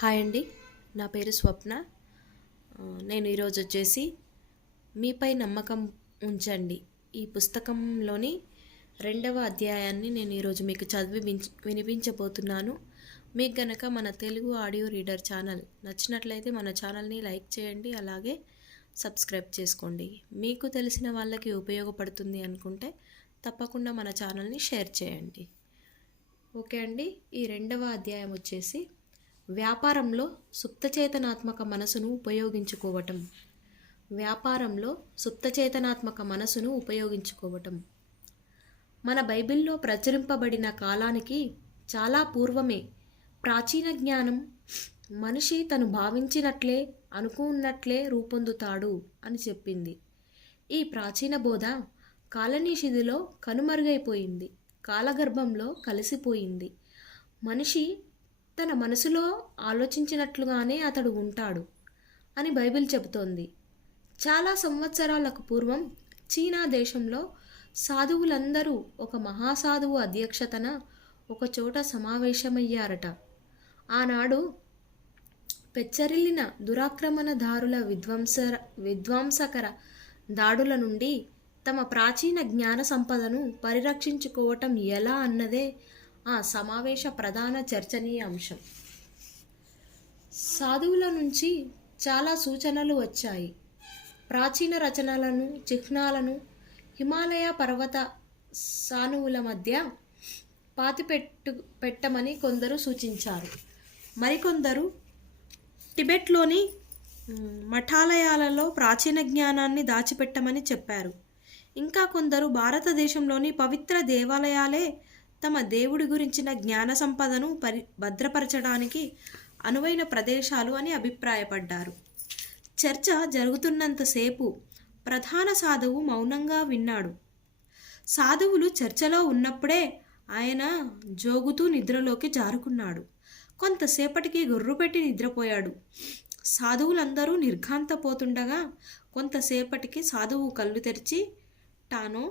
Hi అండి. నా పేరు స్వప్న. నేను ఈరోజు వచ్చేసి మీపై నమ్మకం ఉంచండి ఈ పుస్తకంలోని 2వ అధ్యాయాన్ని నేను ఈరోజు మీకు వినిపించబోతున్నాను. మీకు గనక మన తెలుగు ఆడియో రీడర్ ఛానల్ నచ్చినట్లయితే మన ఛానల్ని లైక్ చేయండి, అలాగే సబ్స్క్రైబ్ చేసుకోండి. మీకు తెలిసిన వాళ్ళకి ఉపయోగపడుతుంది అనుకుంటే తప్పకుండా మన ఛానల్ని షేర్ చేయండి. ఓకే అండి. ఈ 2వ అధ్యాయం వచ్చేసి వ్యాపారంలో సుప్తచేతనాత్మక మనసును ఉపయోగించుకోవటం. వ్యాపారంలో సుప్తచేతనాత్మక మనసును ఉపయోగించుకోవటం. మన బైబిల్లో ప్రచురింపబడిన కాలానికి చాలా పూర్వమే ప్రాచీన జ్ఞానం మనిషి తను భావించినట్లే అనుకున్నట్లే రూపొందుతాడు అని చెప్పింది. ఈ ప్రాచీన బోధ కాలనిషిదిలో కనుమరుగైపోయింది, కాలగర్భంలో కలిసిపోయింది. మనిషి తన మనసులో ఆలోచించినట్లుగానే అతడు ఉంటాడు అని బైబిల్ చెబుతోంది. చాలా సంవత్సరాలకు పూర్వం చీనా దేశంలో సాధువులందరూ ఒక మహాసాధువు అధ్యక్షతన ఒకచోట సమావేశమయ్యారట. ఆనాడు పెచ్చరిల్లిన దురాక్రమణదారుల విధ్వంసకర దాడుల నుండి తమ ప్రాచీన జ్ఞాన సంపదను పరిరక్షించుకోవటం ఎలా అన్నదే ఆ సమావేశ ప్రధాన చర్చనీయ అంశం. సాధువుల నుంచి చాలా సూచనలు వచ్చాయి. ప్రాచీన రచనలను, చిహ్నాలను హిమాలయ పర్వత సానువుల మధ్య పెట్టమని కొందరు సూచించారు. మరికొందరు టిబెట్లోని మఠాలయాలలో ప్రాచీన జ్ఞానాన్ని దాచిపెట్టమని చెప్పారు. ఇంకా కొందరు భారతదేశంలోని పవిత్ర దేవాలయాలే తమ దేవుడి గురించిన జ్ఞాన సంపదను భద్రపరచడానికి అనువైన ప్రదేశాలు అని అభిప్రాయపడ్డారు. చర్చ జరుగుతున్నంతసేపు ప్రధాన సాధువు మౌనంగా విన్నాడు. సాధువులు చర్చలో ఉన్నప్పుడే ఆయన జోగుతూ నిద్రలోకి జారుకున్నాడు. కొంతసేపటికి గుర్రుపెట్టి నిద్రపోయాడు. సాధువులందరూ నిర్ఘాంతపోతుండగా కొంతసేపటికి సాధువు కళ్ళు తెరిచి తాను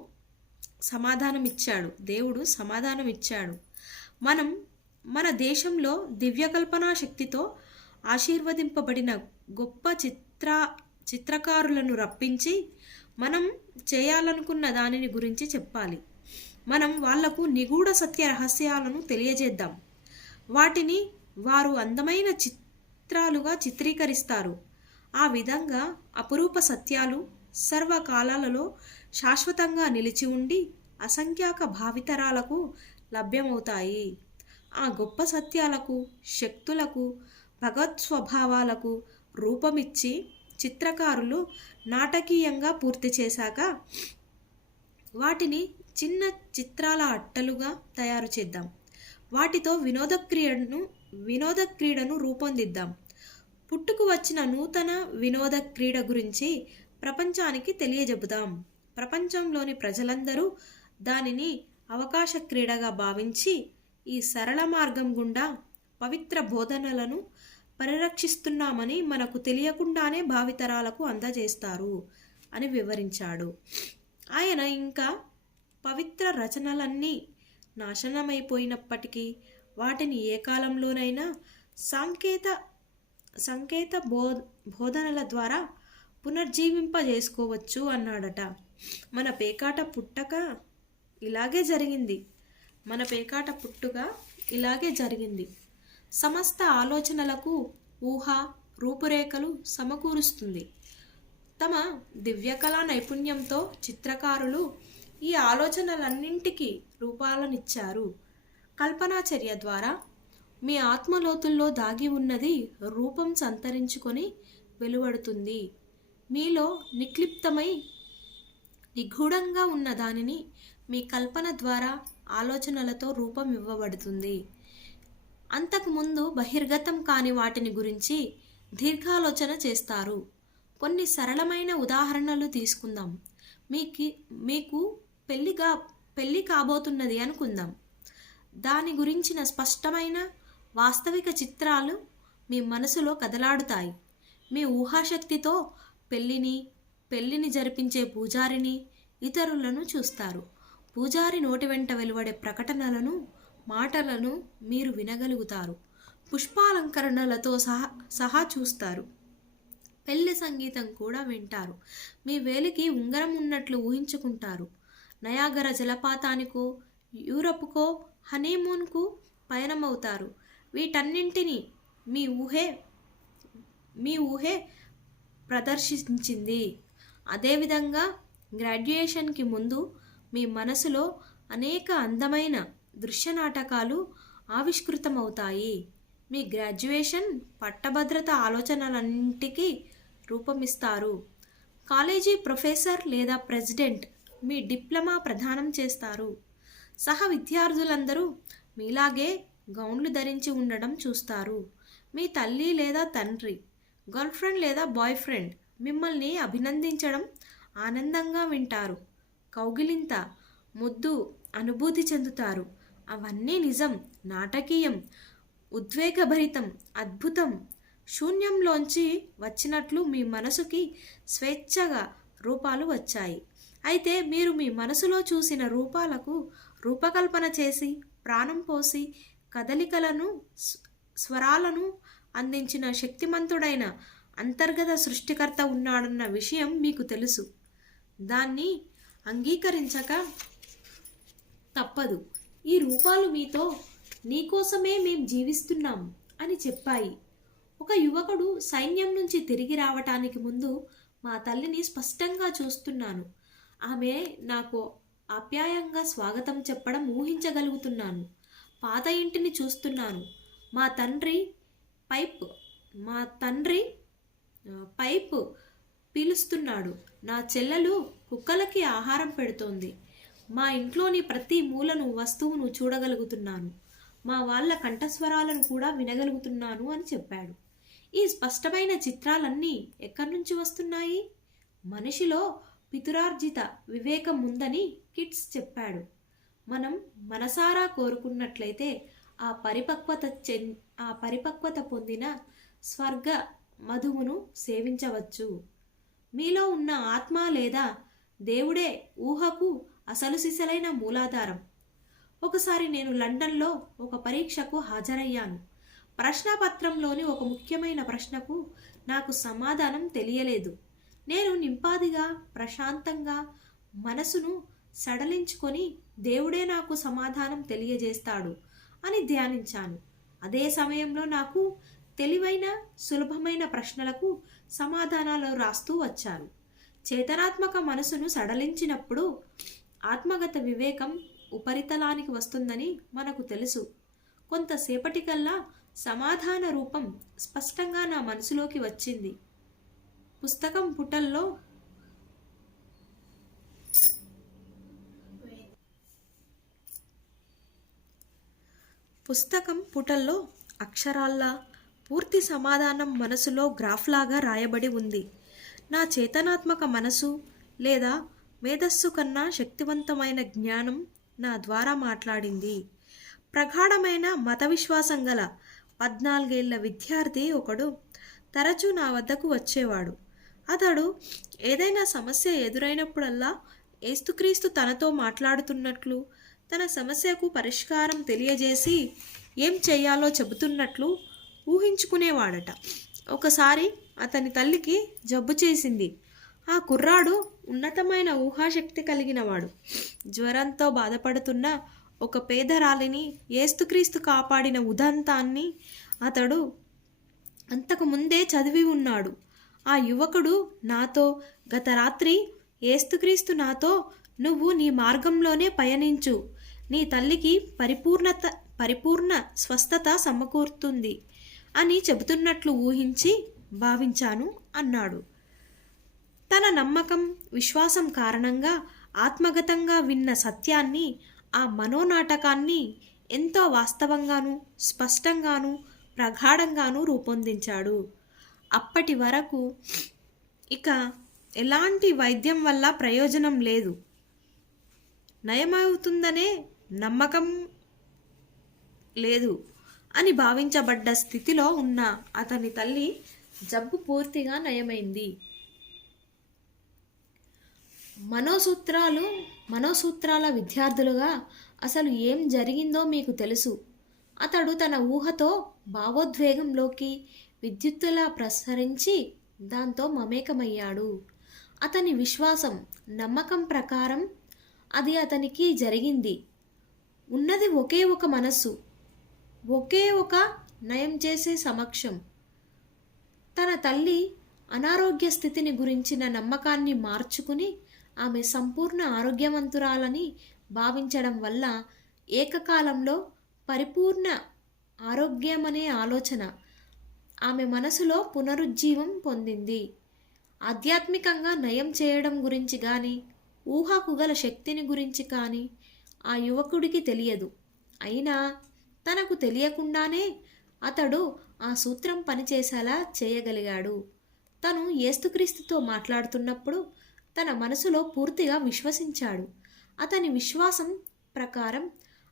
దేవుడు సమాధానమిచ్చాడు. మన దేశంలో దివ్యకల్పనా శక్తితో ఆశీర్వదింపబడిన గొప్ప చిత్రకారులను రప్పించి మనం చేయాలనుకున్న దానిని గురించి చెప్పాలి. మనం వాళ్లకు నిగూఢ సత్య రహస్యాలను తెలియజేద్దాం. వాటిని వారు అందమైన చిత్రాలుగా చిత్రీకరిస్తారు. ఆ విధంగా అపురూప సత్యాలు సర్వకాలాలలో శాశ్వతంగా నిలిచి ఉండి అసంఖ్యాక భావితరాలకు లభ్యమవుతాయి. ఆ గొప్ప సత్యాలకు, శక్తులకు, భగవత్ స్వభావాలకు రూపమిచ్చి చిత్రకారులు నాటకీయంగా పూర్తి చేశాక వాటిని చిన్న చిత్రాల అట్టలుగా తయారు చేద్దాం. వాటితో వినోద క్రీడను రూపొందిద్దాం. పుట్టుకు వచ్చిన నూతన వినోద క్రీడ గురించి ప్రపంచానికి తెలియజెబుదాం. ప్రపంచంలోని ప్రజలందరూ దానిని అవకాశ క్రీడగా భావించి ఈ సరళ మార్గం గుండా పవిత్ర బోధనలను పరిరక్షిస్తున్నామని మనకు తెలియకుండానే భావితరాలకు అందజేస్తారు అని వివరించాడు. ఆయన ఇంకా పవిత్ర రచనలన్నీ నాశనమైపోయినప్పటికీ వాటిని ఏ కాలంలోనైనా సంకేత బోధనల ద్వారా పునర్జీవింపజేసుకోవచ్చు అన్నాడట. మన పేకాట పుట్టుక ఇలాగే జరిగింది. సమస్త ఆలోచనలకు ఊహ రూపురేఖలు సమకూరుస్తుంది. తమ దివ్యకళా నైపుణ్యంతో చిత్రకారులు ఈ ఆలోచనలన్నింటికీ రూపాలనిచ్చారు. కల్పనాచర్య ద్వారా మీ ఆత్మలోతుల్లో దాగి ఉన్నది రూపం సంతరించుకొని వెలువడుతుంది. మీలో నిక్షిప్తమై నిగూఢంగా ఉన్న దానిని మీ కల్పన ద్వారా ఆలోచనలతో రూపం ఇవ్వబడుతుంది. అంతకుముందు బహిర్గతం కాని వాటిని గురించి దీర్ఘాలోచన చేస్తారు. కొన్ని సరళమైన ఉదాహరణలు తీసుకుందాం. మీకు పెళ్ళి కాబోతున్నది అనుకుందాం. దాని గురించిన స్పష్టమైన వాస్తవిక చిత్రాలు మీ మనసులో కదలాడుతాయి. మీ ఊహాశక్తితో పెళ్ళిని జరిపించే పూజారిని, ఇతరులను చూస్తారు. పూజారి నోటి వెంట వెలువడే ప్రకటనలను, మాటలను మీరు వినగలుగుతారు. పుష్పాలంకరణలతో సహా చూస్తారు. పెళ్లి సంగీతం కూడా వింటారు. మీ వేలికి ఉంగరం ఉన్నట్లు ఊహించుకుంటారు. నయాగర జలపాతానికో యూరప్కో హనీమూన్కు పయనమవుతారు. వీటన్నింటినీ మీ ఊహే మీ ఊహే ప్రదర్శించింది. అదేవిధంగా గ్రాడ్యుయేషన్కి ముందు మీ మనసులో అనేక అందమైన దృశ్య నాటకాలు ఆవిష్కృతమవుతాయి. మీ గ్రాడ్యుయేషన్ పట్టభద్రత ఆలోచనలన్నింటికీ రూపమిస్తారు. కాలేజీ ప్రొఫెసర్ లేదా ప్రెసిడెంట్ మీ డిప్లొమా ప్రదానం చేస్తారు. సహ విద్యార్థులందరూ మీలాగే గౌన్లు ధరించి ఉండడం చూస్తారు. మీ తల్లి లేదా తండ్రి, గర్ల్ఫ్రెండ్ లేదా బాయ్ ఫ్రెండ్ మిమ్మల్ని అభినందించడం ఆనందంగా వింటారు. కౌగిలింత, ముద్దు అనుభూతి చెందుతారు. అవన్నీ నిజం, నాటకీయం, ఉద్వేగభరితం, అద్భుతం. శూన్యంలోంచి వచ్చినట్లు మీ మనసుకి స్వేచ్ఛగా రూపాలు వచ్చాయి. అయితే మీరు మీ మనసులో చూసిన రూపాలకు రూపకల్పన చేసి, ప్రాణం పోసి, కదలికలను, స్వరాలను అందించిన శక్తిమంతుడైన అంతర్గత సృష్టికర్త ఉన్నాడన్న విషయం మీకు తెలుసు. దాన్ని అంగీకరించక తప్పదు. ఈ రూపాలు మీతో నీకోసమే మేం జీవిస్తున్నాం అని చెప్పాయి. ఒక యువకుడు సైన్యం నుంచి తిరిగి రావటానికి ముందు మా తల్లిని స్పష్టంగా చూస్తున్నాను. ఆమె నాకు ఆప్యాయంగా స్వాగతం చెప్పడం ఊహించగలుగుతున్నాను. పాత ఇంటిని చూస్తున్నాను. మా తండ్రి పైప్ పీలుస్తున్నాడు. నా చెల్లెలు కుక్కలకి ఆహారం పెడుతోంది. మా ఇంట్లోని ప్రతి మూలను వస్తువును చూడగలుగుతున్నాను. మా వాళ్ళ కంఠస్వరాలను కూడా వినగలుగుతున్నాను అని చెప్పాడు. ఈ స్పష్టమైన చిత్రాలన్నీ ఎక్కడి నుంచి వస్తున్నాయి? మనిషిలో పితురార్జిత వివేకం ఉందని కిట్స్ చెప్పాడు. మనం మనసారా కోరుకున్నట్లయితే ఆ పరిపక్వత పొందిన స్వర్గ మధువును సేవించవచ్చు. మీలో ఉన్న ఆత్మ లేదా దేవుడే ఊహకు అసలు సిసలైన మూలాధారం. ఒకసారి నేను లండన్లో ఒక పరీక్షకు హాజరయ్యాను. ప్రశ్నపత్రంలోని ఒక ముఖ్యమైన ప్రశ్నకు నాకు సమాధానం తెలియలేదు. నేను నింపాదిగా, ప్రశాంతంగా మనసును సడలించుకొని దేవుడే నాకు సమాధానం తెలియజేస్తాడు అని ధ్యానించాను. అదే సమయంలో నాకు తెలివైన, సులభమైన ప్రశ్నలకు సమాధానాలు రాస్తూ వచ్చాను. చేతనాత్మక మనసును సడలించినప్పుడు ఆత్మగత వివేకం ఉపరితలానికి వస్తుందని మనకు తెలుసు. కొంతసేపటికల్లా సమాధాన రూపం స్పష్టంగా నా మనసులోకి వచ్చింది. పుస్తకం పుటల్లో అక్షరాల్లా పూర్తి సమాధానం మనసులో గ్రాఫ్లాగా రాయబడి ఉంది. నా చేతనాత్మక మనసు లేదా మేధస్సు కన్నా శక్తివంతమైన జ్ఞానం నా ద్వారా మాట్లాడింది. ప్రగాఢమైన మత విశ్వాసం గల 14 ఏళ్ల విద్యార్థి ఒకడు తరచూ నా వద్దకు వచ్చేవాడు. అతడు ఏదైనా సమస్య ఎదురైనప్పుడల్లా యేసుక్రీస్తు తనతో మాట్లాడుతున్నట్లు, తన సమస్యకు పరిష్కారం తెలియజేసి ఏం చేయాలో చెబుతున్నట్లు ఊహించుకునేవాడట. ఒకసారి అతని తల్లికి జబ్బు చేసింది. ఆ కుర్రాడు ఉన్నతమైన ఊహాశక్తి కలిగినవాడు. జ్వరంతో బాధపడుతున్న ఒక పేదరాలిని యేసుక్రీస్తు కాపాడిన ఉదంతాన్ని అతడు అంతకు ముందే చదివి ఉన్నాడు. ఆ యువకుడు నాతో, గత రాత్రి యేసుక్రీస్తు నాతో, నువ్వు నీ మార్గంలోనే పయనించు, నీ తల్లికి పరిపూర్ణ స్వస్థత సమకూరుతుంది అని చెబుతున్నట్లు ఊహించి భావించాను అన్నాడు. తన నమ్మకం, విశ్వాసం కారణంగా ఆత్మగతంగా విన్న సత్యాన్ని, ఆ మనోనాటకాన్ని ఎంతో వాస్తవంగాను, స్పష్టంగాను, ప్రగాఢంగాను రూపొందించాడు. అప్పటి వరకు ఇక ఎలాంటి వైద్యం వల్ల ప్రయోజనం లేదు, నయమవుతుందనే నమ్మకం లేదు అని భావించబడ్డ స్థితిలో ఉన్న అతని తల్లి జబ్బు పూర్తిగా నయమైంది. మనోసూత్రాల విద్యార్థులుగా అసలు ఏం జరిగిందో మీకు తెలుసు. అతడు తన ఊహతో భావోద్వేగంలోకి విద్యుత్తులా ప్రసరించి దాంతో మమేకమయ్యాడు. అతని విశ్వాసం, నమ్మకం ప్రకారం అది అతనికి జరిగింది. ఉన్నది ఒకే ఒక మనస్సు, ఒకే ఒక నయం చేసే సమక్షం. తన తల్లి అనారోగ్య స్థితిని గురించిన నమ్మకాన్ని మార్చుకుని ఆమె సంపూర్ణ ఆరోగ్యవంతురాలని భావించడం వల్ల ఏకకాలంలో పరిపూర్ణ ఆరోగ్యమనే ఆలోచన ఆమె మనసులో పునరుజ్జీవం పొందింది. ఆధ్యాత్మికంగా నయం చేయడం గురించి కానీ, ఊహకు గల శక్తిని గురించి కానీ ఆ యువకుడికి తెలియదు. అయినా తనకు తెలియకుండానే అతడు ఆ సూత్రం పనిచేసేలా చేయగలిగాడు. తను యేసుక్రీస్తుతో మాట్లాడుతున్నప్పుడు తన మనసులో పూర్తిగా విశ్వసించాడు. అతని విశ్వాసం ప్రకారం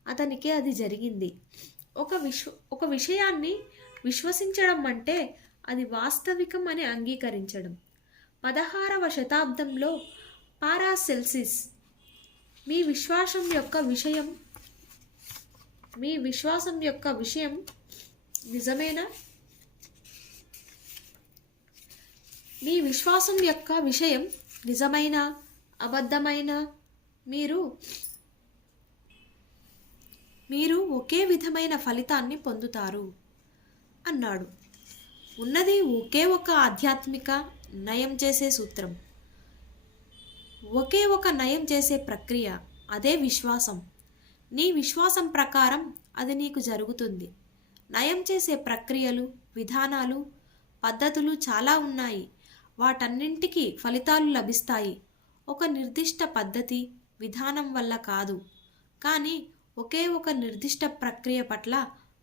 అతనికి అది జరిగింది. ఒక విషయాన్ని విశ్వసించడం అంటే అది వాస్తవికం అని అంగీకరించడం. 16వ శతాబ్దంలో పారాసెల్సిస్ మీ విశ్వాసం యొక్క విషయం నిజమేనా? మీ విశ్వాసం యొక్క విషయం నిజమైన అబద్ధమైన మీరు ఒకే విధమైన ఫలితాన్ని పొందుతారు అన్నాడు. ఉన్నది ఒకే ఒక ఆధ్యాత్మిక నయం చేసే సూత్రం, ఒకే ఒక నయం చేసే ప్రక్రియ, అదే విశ్వాసం. నీ విశ్వాసం ప్రకారం అది నీకు జరుగుతుంది. నయం చేసే ప్రక్రియలు, విధానాలు, పద్ధతులు చాలా ఉన్నాయి. వాటన్నింటికీ ఫలితాలు లభిస్తాయి. ఒక నిర్దిష్ట పద్ధతి, విధానం వల్ల కాదు, కానీ ఒకే ఒక నిర్దిష్ట ప్రక్రియ పట్ల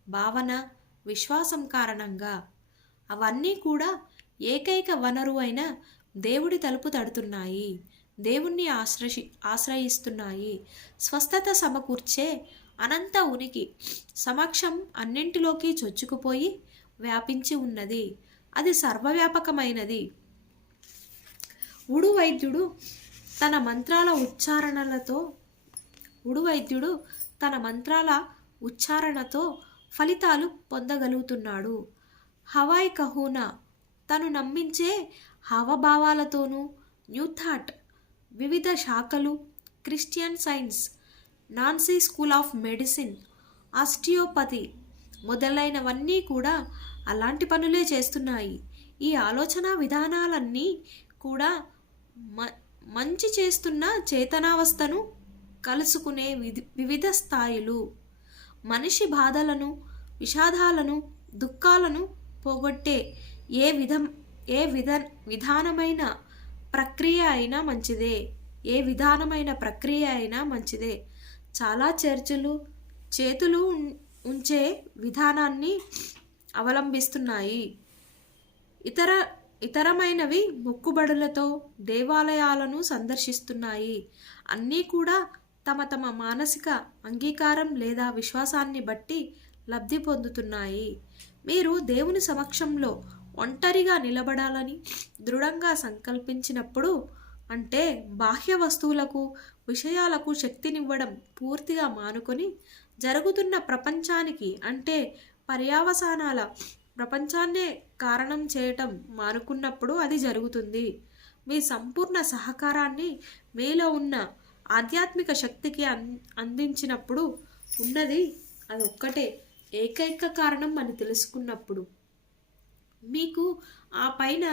భావన, విశ్వాసం కారణంగా. అవన్నీ కూడా ఏకైక వనరు అయిన దేవుడి తలుపు తడుతున్నాయి, దేవుణ్ణి ఆశ్రయిస్తున్నాయి. స్వస్థత సమకూర్చే అనంత ఉనికి సమక్షం అన్నింటిలోకి చొచ్చుకుపోయి వ్యాపించి ఉన్నది. అది సర్వవ్యాపకమైనది. ఉడు వైద్యుడు తన మంత్రాల ఉచ్చారణతో ఫలితాలు పొందగలుగుతున్నాడు. హవాయ్ కహూనా తను నమ్మించే హావభావాలతోనూ, న్యూ థాట్, వివిధ శాఖలు, Christian science, Nancy school of medicine, osteopathy మొదలైనవన్నీ కూడా అలాంటి పనులే చేస్తున్నాయి. ఈ ఆలోచన విధానాలన్నీ కూడా మంచి చేస్తున్న చేతనావస్థను కలుసుకునే వివిధ స్థాయిలు. మనిషి బాధలను, విషాదాలను, దుఃఖాలను పోగొట్టే విధానమైన ప్రక్రియ అయినా మంచిదే. చాలా చర్చిలు చేతులు ఉంచే విధానాన్ని అవలంబిస్తున్నాయి. ఇతరమైనవి మొక్కుబడులతో దేవాలయాలను సందర్శిస్తున్నాయి. అన్నీ కూడా తమ తమ మానసిక అంగీకారం లేదా విశ్వాసాన్ని బట్టి లబ్ధి పొందుతున్నాయి. మీరు దేవుని సమక్షంలో ఒంటరిగా నిలబడాలని దృఢంగా సంకల్పించినప్పుడు, అంటే బాహ్య వస్తువులకు, విషయాలకు శక్తినివ్వడం పూర్తిగా మానుకొని జరుగుతున్న ప్రపంచానికి, అంటే పర్యవసానాల ప్రపంచాన్నే కారణం చేయటం మానుకున్నప్పుడు అది జరుగుతుంది. మీ సంపూర్ణ సహకారాన్ని మీలో ఉన్న ఆధ్యాత్మిక శక్తికి అందించినప్పుడు, ఉన్నది అది ఒక్కటే ఏకైక కారణం అని తెలుసుకున్నప్పుడు, మీకు ఆ పైన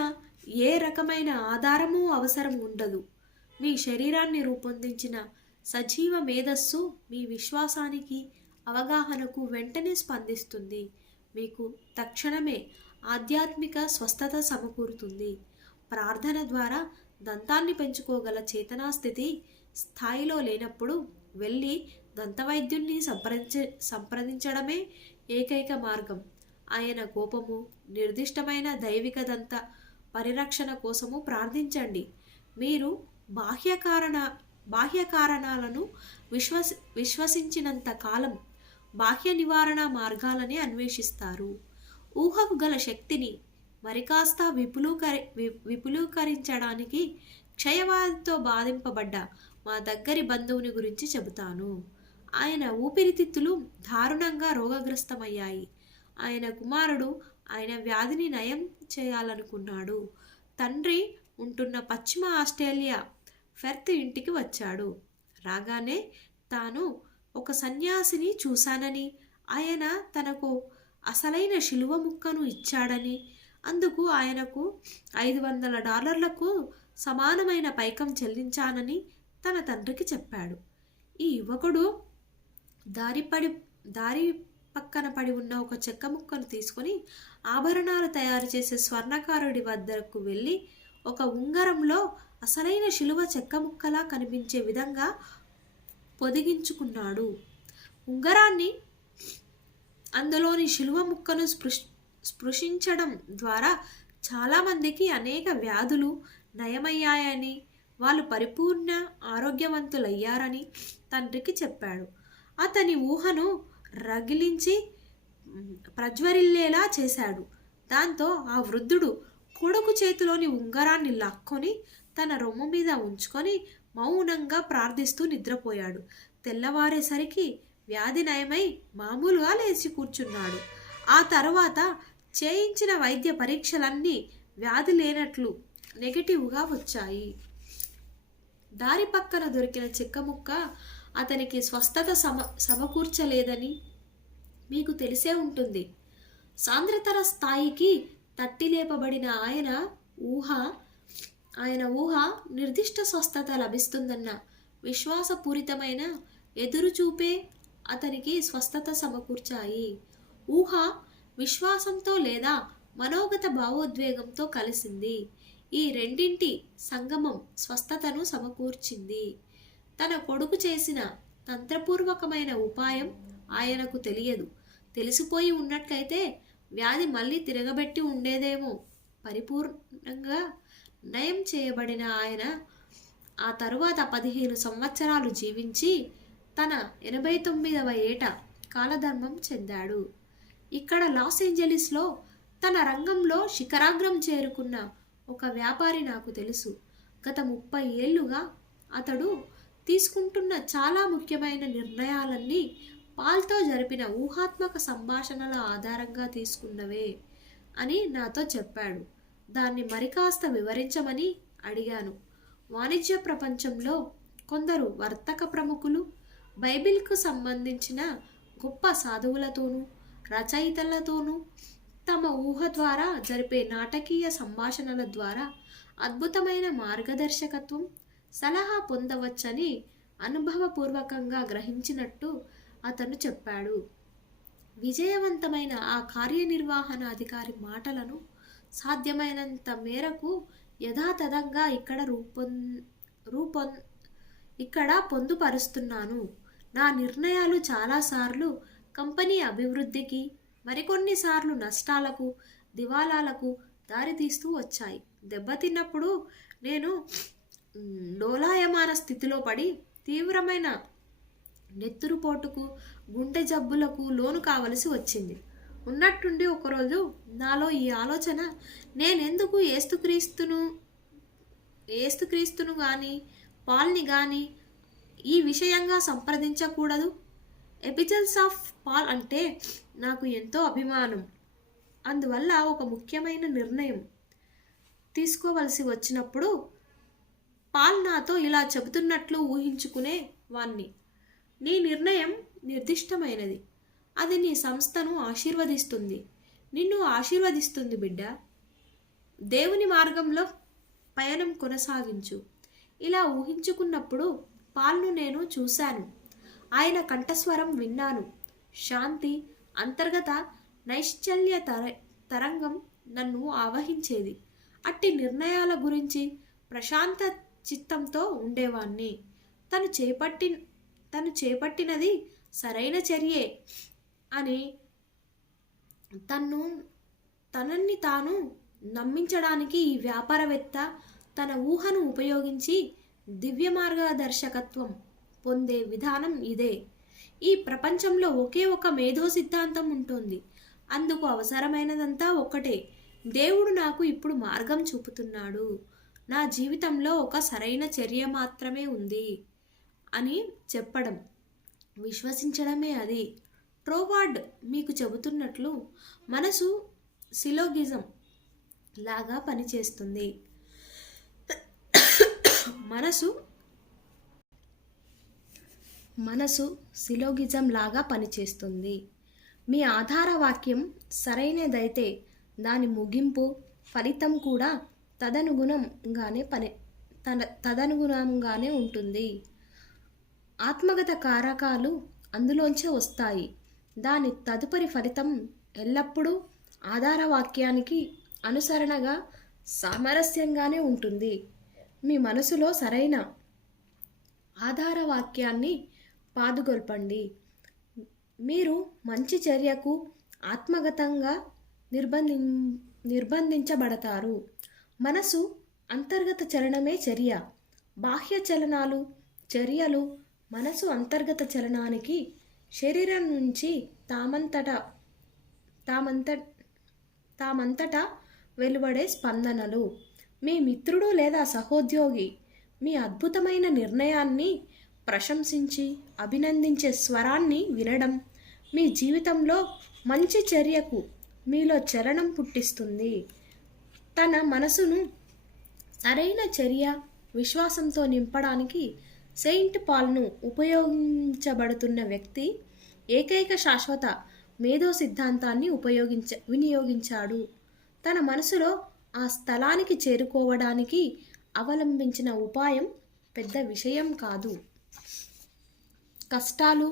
ఏ రకమైన ఆధారము అవసరం ఉండదు. మీ శరీరాన్ని రూపొందించిన సజీవ మేధస్సు మీ విశ్వాసానికి, అవగాహనకు వెంటనే స్పందిస్తుంది. మీకు తక్షణమే ఆధ్యాత్మిక స్వస్థత సమకూరుతుంది. ప్రార్థన ద్వారా దంతాన్ని పెంచుకోగల చేతనాస్థితి స్థాయిలో లేనప్పుడు వెళ్ళి దంతవైద్యుల్ని సంప్రదించడమే ఏకైక మార్గం. ఆయన కోపము, నిర్దిష్టమైన దైవిక దంత పరిరక్షణ కోసము ప్రార్థించండి. మీరు బాహ్య కారణాలను విశ్వసించినంత కాలం బాహ్య నివారణ మార్గాలని అన్వేషిస్తారు. ఊహకు గల శక్తిని మరికాస్త విపులీకరించడానికి క్షయవ్యాధితో బాధింపబడ్డ మా దగ్గరి బంధువుని గురించి చెబుతాను. ఆయన ఊపిరితిత్తులు దారుణంగా రోగగ్రస్తమయ్యాయి. ఆయన కుమారుడు ఆయన వ్యాధిని నయం చేయాలనుకున్నాడు. తండ్రి ఉంటున్న పశ్చిమ ఆస్ట్రేలియా ఫెర్త్ ఇంటికి వచ్చాడు. రాగానే తాను ఒక సన్యాసిని చూశానని, ఆయన తనకు అసలైన శిలువ ముక్కను ఇచ్చాడని, అందుకు ఆయనకు $500 సమానమైన పైకం చెల్లించానని తన తండ్రికి చెప్పాడు. ఈ యువకుడు దారి పక్కన పడి ఉన్న ఒక చెక్క ముక్కను తీసుకొని ఆభరణాలు తయారు చేసే స్వర్ణకారుడి వద్దకు వెళ్ళి ఒక ఉంగరంలో అసలైన శిలువ చెక్క ముక్కలా కనిపించే విధంగా పొదిగించుకున్నాడు. ఉంగరాన్ని అందులోని శిలువ ముక్కను స్పృశించడం ద్వారా చాలామందికి అనేక వ్యాధులు నయమయ్యాయని, వాళ్ళు పరిపూర్ణ ఆరోగ్యవంతులయ్యారని తండ్రికి చెప్పాడు. అతని ఊహను రగిలించి ప్రజ్వరిల్లేలా చేశాడు. దాంతో ఆ వృద్ధుడు కొడుకు చేతిలోని ఉంగరాన్ని లాక్కొని తన రొమ్ము మీద ఉంచుకొని మౌనంగా ప్రార్థిస్తూ నిద్రపోయాడు. తెల్లవారేసరికి వ్యాధి నయమై మామూలుగా లేచి కూర్చున్నాడు. ఆ తర్వాత చేయించిన వైద్య పరీక్షలన్నీ వ్యాధి లేనట్లు నెగటివ్గా వచ్చాయి. దారి పక్కన దొరికిన చెక్క ముక్క అతనికి స్వస్థత సమకూర్చలేదని మీకు తెలిసే ఉంటుంది. సాంద్రతర స్థాయికి తట్టిలేపబడిన ఆయన ఊహ నిర్దిష్ట స్వస్థత లభిస్తుందన్న విశ్వాసపూరితమైన ఎదురుచూపే అతనికి స్వస్థత సమకూర్చాయి. ఊహ విశ్వాసంతో లేదా మనోగత భావోద్వేగంతో కలిసింది. ఈ రెండింటి సంగమం స్వస్థతను సమకూర్చింది. తన కొడుకు చేసిన తంత్రపూర్వకమైన ఉపాయం ఆయనకు తెలియదు. తెలిసిపోయి ఉన్నట్లయితే వ్యాధి మళ్ళీ తిరగబెట్టి ఉండేదేమో. పరిపూర్ణంగా నయం చేయబడిన ఆయన ఆ తరువాత 15 సంవత్సరాలు జీవించి తన 89వ ఏట కాలధర్మం చెందాడు. ఇక్కడ లాస్ ఏంజలీస్లో తన రంగంలో శిఖరాగ్రం చేరుకున్న ఒక వ్యాపారి నాకు తెలుసు. గత 30 ఏళ్లుగా అతడు తీసుకుంటున్న చాలా ముఖ్యమైన నిర్ణయాలన్నీ పాల్తో జరిపిన ఊహాత్మక సంభాషణల ఆధారంగా తీసుకున్నవే అని నాతో చెప్పాడు. దాన్ని మరికాస్త వివరించమని అడిగాను. వాణిజ్య ప్రపంచంలో కొందరు వర్తక ప్రముఖులు బైబిల్కు సంబంధించిన గొప్ప సాధువులతోనూ రచయితలతోనూ తమ ఊహ ద్వారా జరిపే నాటకీయ సంభాషణల ద్వారా అద్భుతమైన మార్గదర్శకత్వం, సలహా పొందవచ్చని అనుభవపూర్వకంగా గ్రహించినట్టు అతను చెప్పాడు. విజయవంతమైన ఆ కార్యనిర్వహణాధికారి మాటలను సాధ్యమైనంత మేరకు యథాతథంగా ఇక్కడ పొందుపరుస్తున్నాను. నా నిర్ణయాలు చాలాసార్లు కంపెనీ అభివృద్ధికి, మరికొన్నిసార్లు నష్టాలకు, దివాలాలకు దారితీస్తూ వచ్చాయి. దెబ్బతిన్నప్పుడు నేను డోలాయమాన స్థితిలో పడి తీవ్రమైన నెత్తురుపోటుకు, గుండె జబ్బులకు లోను కావలసి వచ్చింది. ఉన్నట్టుండి ఒకరోజు నాలో ఈ ఆలోచన, నేనెందుకు ఏస్తుక్రీస్తును కానీ పాల్ని కానీ ఈ విషయంగా సంప్రదించకూడదు? ఎపిజల్స్ ఆఫ్ పాల్ అంటే నాకు ఎంతో అభిమానం. అందువల్ల ఒక ముఖ్యమైన నిర్ణయం తీసుకోవలసి వచ్చినప్పుడు పాల్ నాతో ఇలా చెబుతున్నట్లు ఊహించుకునే వాణ్ణి. నీ నిర్ణయం నిర్దిష్టమైనది. అది నీ సంస్థను ఆశీర్వదిస్తుంది, నిన్ను ఆశీర్వదిస్తుంది బిడ్డ. దేవుని మార్గంలో పయనం కొనసాగించు. ఇలా ఊహించుకున్నప్పుడు పాల్ను నేను చూశాను. ఆయన కంఠస్వరం విన్నాను. శాంతి, అంతర్గత నైశ్చల్య తరంగం నన్ను ఆవహించేది. అట్టి నిర్ణయాల గురించి ప్రశాంత చిత్తంతో ఉండేవాణ్ణి. తను చేపట్టినది సరైన చర్యే అని తనని తాను నమ్మించడానికి ఈ వ్యాపారవేత్త తన ఊహను ఉపయోగించి దివ్య మార్గదర్శకత్వం పొందే విధానం ఇదే. ఈ ప్రపంచంలో ఒకే ఒక మేధో సిద్ధాంతం ఉంటుంది. అందుకు అవసరమైనదంతా ఒక్కటే. దేవుడు నాకు ఇప్పుడు మార్గం చూపుతున్నాడు. నా జీవితంలో ఒక సరైన చర్య మాత్రమే ఉంది అని చెప్పడం, విశ్వసించడమే అది. ట్రోవార్డ్ మీకు చెబుతున్నట్లు మనసు సిలోగిజం లాగా పనిచేస్తుంది. మనసు మనసు సిలోగిజం లాగా పనిచేస్తుంది. మీ ఆధార వాక్యం సరైనదైతే దాని ముగింపు ఫలితం కూడా తదనుగుణంగానే ఉంటుంది. ఆత్మగత కారకాలు అందులోంచే వస్తాయి. దాని తదుపరి ఫలితం ఎల్లప్పుడూ ఆధార వాక్యానికి అనుసరణగా సామరస్యంగానే ఉంటుంది. మీ మనసులో సరైన ఆధార వాక్యాన్ని పాదుగొల్పండి. మీరు మంచి చర్యకు ఆత్మగతంగా నిర్బంధించబడతారు. మనసు అంతర్గత చలనమే చర్య. బాహ్య చర్యలు మనసు అంతర్గత చలనానికి శరీరం నుంచి తామంతటా వెలువడే స్పందనలు. మీ మిత్రుడు లేదా సహోద్యోగి మీ అద్భుతమైన నిర్ణయాన్ని ప్రశంసించి అభినందించే స్వరాన్ని వినడం మీ జీవితంలో మంచి చర్యకు మీలో చలనం పుట్టిస్తుంది. తన మనసును సరైన చర్య విశ్వాసంతో నింపడానికి సెయింట్ పాల్ను ఉపయోగించబడుతున్న వ్యక్తి ఏకైక శాశ్వత మేధో సిద్ధాంతాన్ని వినియోగించాడు. తన మనసులో ఆ స్థలానికి చేరుకోవడానికి అవలంబించిన ఉపాయం పెద్ద విషయం కాదు. కష్టాలు,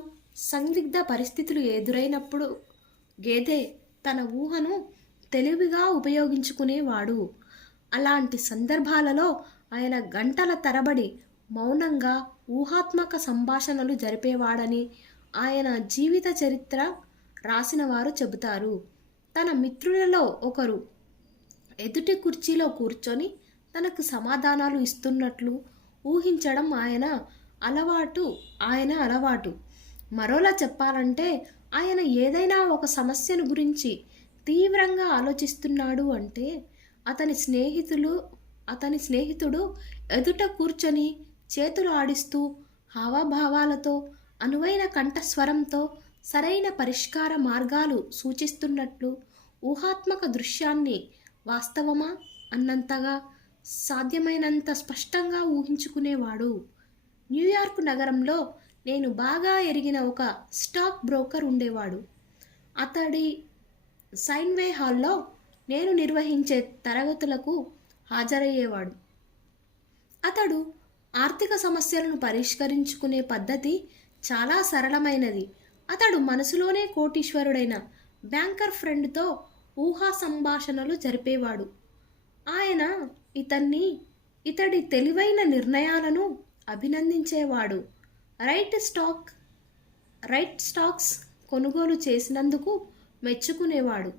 సందిగ్ధ పరిస్థితులు ఎదురైనప్పుడు గేదె తన ఊహను తెలివిగా ఉపయోగించుకునేవాడు. అలాంటి సందర్భాలలో ఆయన గంటల తరబడి మౌనంగా ఊహాత్మక సంభాషణలు జరిపేవాడని ఆయన జీవిత చరిత్ర రాసిన వారు చెబుతారు. తన మిత్రులలో ఒకరు ఎదుటి కుర్చీలో కూర్చొని తనకు సమాధానాలు ఇస్తున్నట్లు ఊహించడం ఆయన అలవాటు. మరోలా చెప్పాలంటే ఆయన ఏదైనా ఒక సమస్యను గురించి తీవ్రంగా ఆలోచిస్తున్నాడు అంటే అతని స్నేహితుడు ఎదుట కూర్చొని చేతులు ఆడిస్తూ హావభావాలతో అనువైన కంఠస్వరంతో సరైన పరిష్కార మార్గాలు సూచిస్తున్నట్లు ఊహాత్మక దృశ్యాన్ని వాస్తవమా అన్నంతగా సాధ్యమైనంత స్పష్టంగా ఊహించుకునేవాడు. న్యూయార్క్ నగరంలో నేను బాగా ఎరిగిన ఒక స్టాక్ బ్రోకర్ ఉండేవాడు. అతడి సైన్వే హాల్లో నేను నిర్వహించే తరగతులకు హాజరయ్యేవాడు. అతడు ఆర్థిక సమస్యలను పరిష్కరించుకునే పద్ధతి చాలా సరళమైనది. అతడు మనసులోనే కోటీశ్వరుడైన బ్యాంకర్ ఫ్రెండ్తో ఊహా సంభాషణలు జరిపేవాడు. ఆయన ఇతడి తెలివైన నిర్ణయాలను అభినందించేవాడు. రైట్ స్టాక్స్ కొనుగోలు చేసినందుకు మెచ్చుకునేవాడు.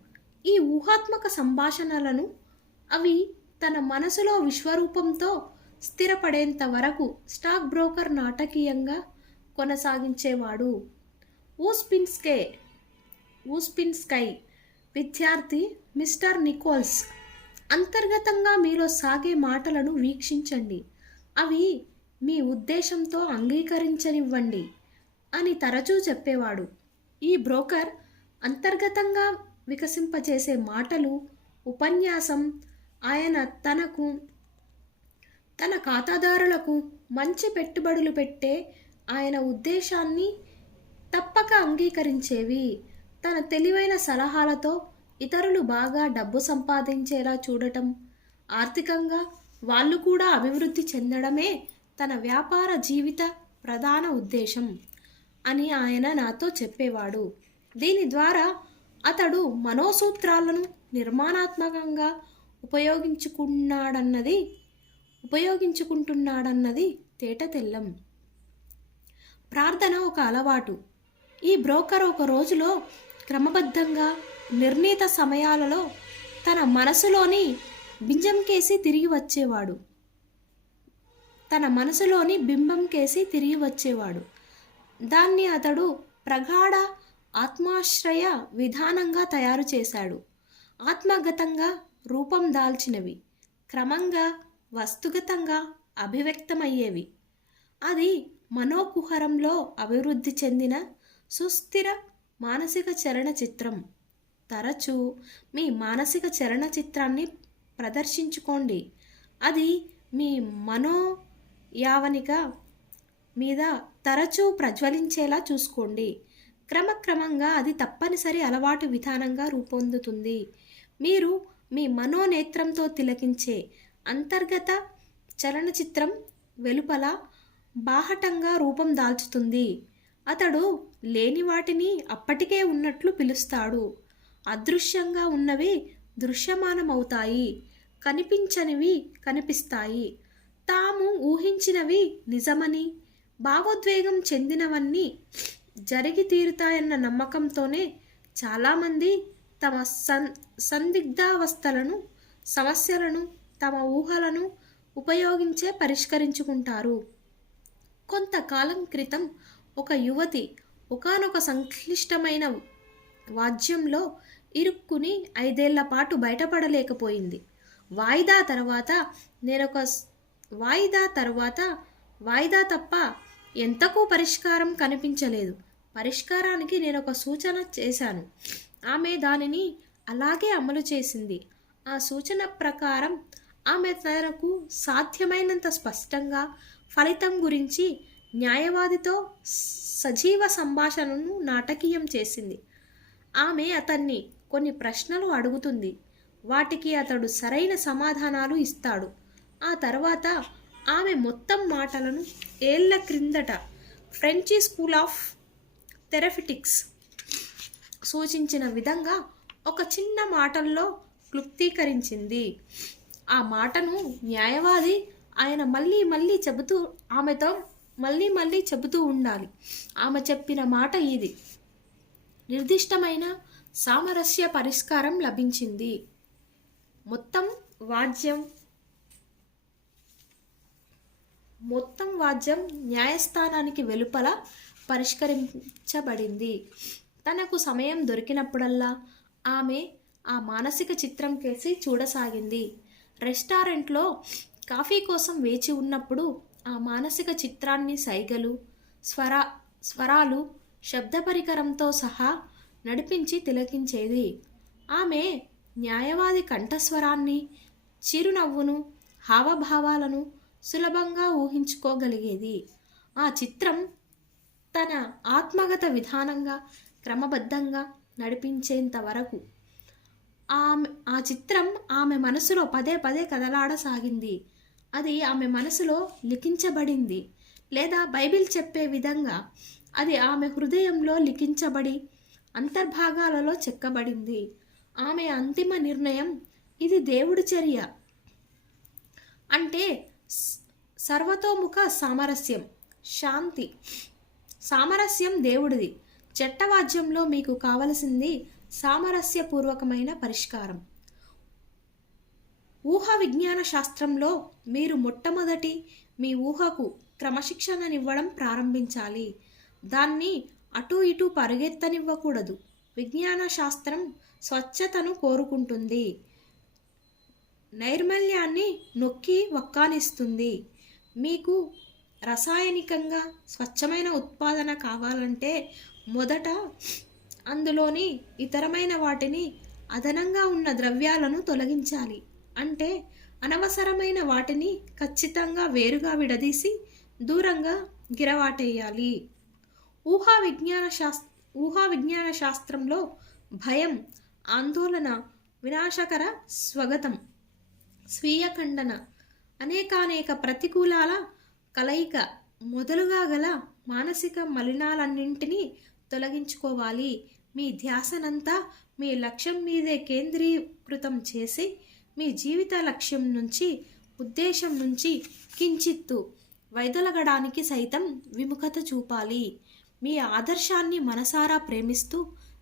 ఈ ఊహాత్మక సంభాషణలను అవి తన మనసులో విశ్వరూపంతో స్థిరపడేంత వరకు స్టాక్ బ్రోకర్ నాటకీయంగా కొనసాగించేవాడు. ఊస్పిన్స్కై విద్యార్థి మిస్టర్ నికోల్స్, అంతర్గతంగా మీలో సాగే మాటలను వీక్షించండి, అవి మీ ఉద్దేశంతో అంగీకరించనివ్వండి అని తరచూ చెప్పేవాడు. ఈ బ్రోకర్ అంతర్గతంగా వికసింపచేసే మాటలు, ఉపన్యాసం ఆయన తన ఖాతాదారులకు మంచి పెట్టుబడులు పెట్టే ఆయన ఉద్దేశాన్ని తప్పక అంగీకరించేవి. తన తెలివైన సలహాలతో ఇతరులు బాగా డబ్బు సంపాదించేలా చూడటం, ఆర్థికంగా వాళ్ళు కూడా అభివృద్ధి చెందడమే తన వ్యాపార జీవిత ప్రధాన ఉద్దేశం అని ఆయన నాతో చెప్పేవాడు. దీని ద్వారా అతడు మనోసూత్రాలను నిర్మాణాత్మకంగా ఉపయోగించుకుంటున్నాడన్నది తేటతెల్లం. ప్రార్థన ఒక అలవాటు. ఈ బ్రోకర్ ఒక రోజులో క్రమబద్ధంగా నిర్ణీత సమయాలలో తన మనసులోని బింబం కేసి తిరిగి వచ్చేవాడు. దాన్ని అతడు ప్రగాఢ ఆత్మాశ్రయ విధానంగా తయారు చేశాడు. ఆత్మగతంగా రూపం దాల్చినవి క్రమంగా వస్తుగతంగా అభివ్యక్తమయ్యేవి. అది మనోకుహరంలో అభివృద్ధి చెందిన సుస్థిర మానసిక చలనచిత్రం. తరచూ మీ మానసిక చలనచిత్రాన్ని ప్రదర్శించుకోండి. అది మీ మనోయావనిక మీద తరచూ ప్రజ్వలించేలా చూసుకోండి. క్రమక్రమంగా అది తప్పనిసరి అలవాటు విధానంగా రూపొందుతుంది. మీరు మీ మనోనేత్రంతో తిలకించే అంతర్గత చలనచిత్రం వెలుపల బాహటంగా రూపం దాల్చుతుంది. అతడు లేని వాటిని అప్పటికే ఉన్నట్లు పిలుస్తాడు. అదృశ్యంగా ఉన్నవి దృశ్యమానమవుతాయి. కనిపించనివి కనిపిస్తాయి. తాము ఊహించినవి నిజమని, భావోద్వేగం చెందినవన్నీ జరిగి తీరుతాయన్న నమ్మకంతోనే చాలామంది తమ సందిగ్ధావస్థలను, సమస్యలను తమ ఊహలను ఉపయోగించే పరిష్కరించుకుంటారు. కొంతకాలం క్రితం ఒక యువతి ఒకానొక సంక్లిష్టమైన వాద్యంలో ఇరుక్కుని 5 ఏళ్ల పాటు బయటపడలేకపోయింది. వాయిదా తర్వాత వాయిదా తప్ప ఎంతకూ పరిష్కారం కనిపించలేదు. పరిష్కారానికి నేనొక సూచన చేశాను. ఆమె దానిని అలాగే అమలు చేసింది. ఆ సూచన ప్రకారం ఆమె తనకు సాధ్యమైనంత స్పష్టంగా ఫలితం గురించి న్యాయవాదితో సజీవ సంభాషణను నాటకీయం చేసింది. ఆమె అతన్ని కొన్ని ప్రశ్నలు అడుగుతుంది. వాటికి అతడు సరైన సమాధానాలు ఇస్తాడు. ఆ తర్వాత ఆమె మొత్తం మాటలను ఏళ్ల క్రిందట ఫ్రెంచి స్కూల్ ఆఫ్ థెరపిటిక్స్ సూచించిన విధంగా ఒక చిన్న మాటల్లో క్లుప్తీకరించింది. ఆ మాటను న్యాయవాది ఆమెతో మళ్ళీ చెబుతూ ఉండాలి. ఆమె చెప్పిన మాట ఇది: నిర్దిష్టమైన సామరస్య పరిష్కారం లభించింది. మొత్తం వాద్యం న్యాయస్థానానికి వెలుపల పరిష్కరించబడింది. తనకు సమయం దొరికినప్పుడల్లా ఆమె ఆ మానసిక చిత్రం కేసి చూడసాగింది. రెస్టారెంట్లో కాఫీ కోసం వేచి ఉన్నప్పుడు ఆ మానసిక చిత్రాన్ని సైగలు, స్వరాలు, శబ్ద పరికరంతో సహా నడిపించి తిలకించేది. ఆమె న్యాయవాది కంఠస్వరాన్ని, చిరునవ్వును, హావభావాలను సులభంగా ఊహించుకోగలిగేది. ఆ చిత్రం తన ఆత్మగత విధానంగా క్రమబద్ధంగా నడిపించేంత వరకు ఆ చిత్రం ఆమె మనసులో పదే పదే కదలాడసాగింది. అది ఆమె మనసులో లిఖించబడింది. లేదా బైబిల్ చెప్పే విధంగా అది ఆమె హృదయంలో లిఖించబడి అంతర్భాగాలలో చెక్కబడింది. ఆమె అంతిమ నిర్ణయం ఇది దేవుడి చర్య, అంటే సర్వతోముఖ సామరస్యం, శాంతి. సామరస్యం దేవుడిది. చట్టవాద్యంలో మీకు కావలసింది సామరస్యపూర్వకమైన పరిష్కారం. ఊహా విజ్ఞాన శాస్త్రంలో మీరు మొట్టమొదటి మీ ఊహకు క్రమశిక్షణనివ్వడం ప్రారంభించాలి. దాన్ని అటూ ఇటూ పరుగెత్తనివ్వకూడదు. విజ్ఞాన శాస్త్రం స్వచ్ఛతను కోరుకుంటుంది. నైర్మల్యాన్ని నొక్కి వక్కానిస్తుంది. మీకు రసాయనికంగా స్వచ్ఛమైన ఉత్పాదన కావాలంటే మొదట అందులోని ఇతరమైన వాటిని, అదనంగా ఉన్న ద్రవ్యాలను తొలగించాలి. అంటే అనవసరమైన వాటిని ఖచ్చితంగా వేరుగా విడదీసి దూరంగా గిరవాటేయాలి. ఊహా విజ్ఞాన శాస్త్రంలో భయం, ఆందోళన, వినాశకర స్వగతం, స్వీయ ఖండన, అనేకానేక ప్రతికూలాల కలయిక మొదలుగా గల మానసిక మలినాలన్నింటినీ తొలగించుకోవాలి. మీ ధ్యాసనంతా మీ లక్ష్యం మీదే కేంద్రీకృతం చేసి మీ జీవిత లక్ష్యం నుంచి, ఉద్దేశం నుంచి కించిత్తు వైదొలగడానికి సైతం విముఖత చూపాలి. మీ ఆదర్శాన్ని మనసారా ప్రేమిస్తూ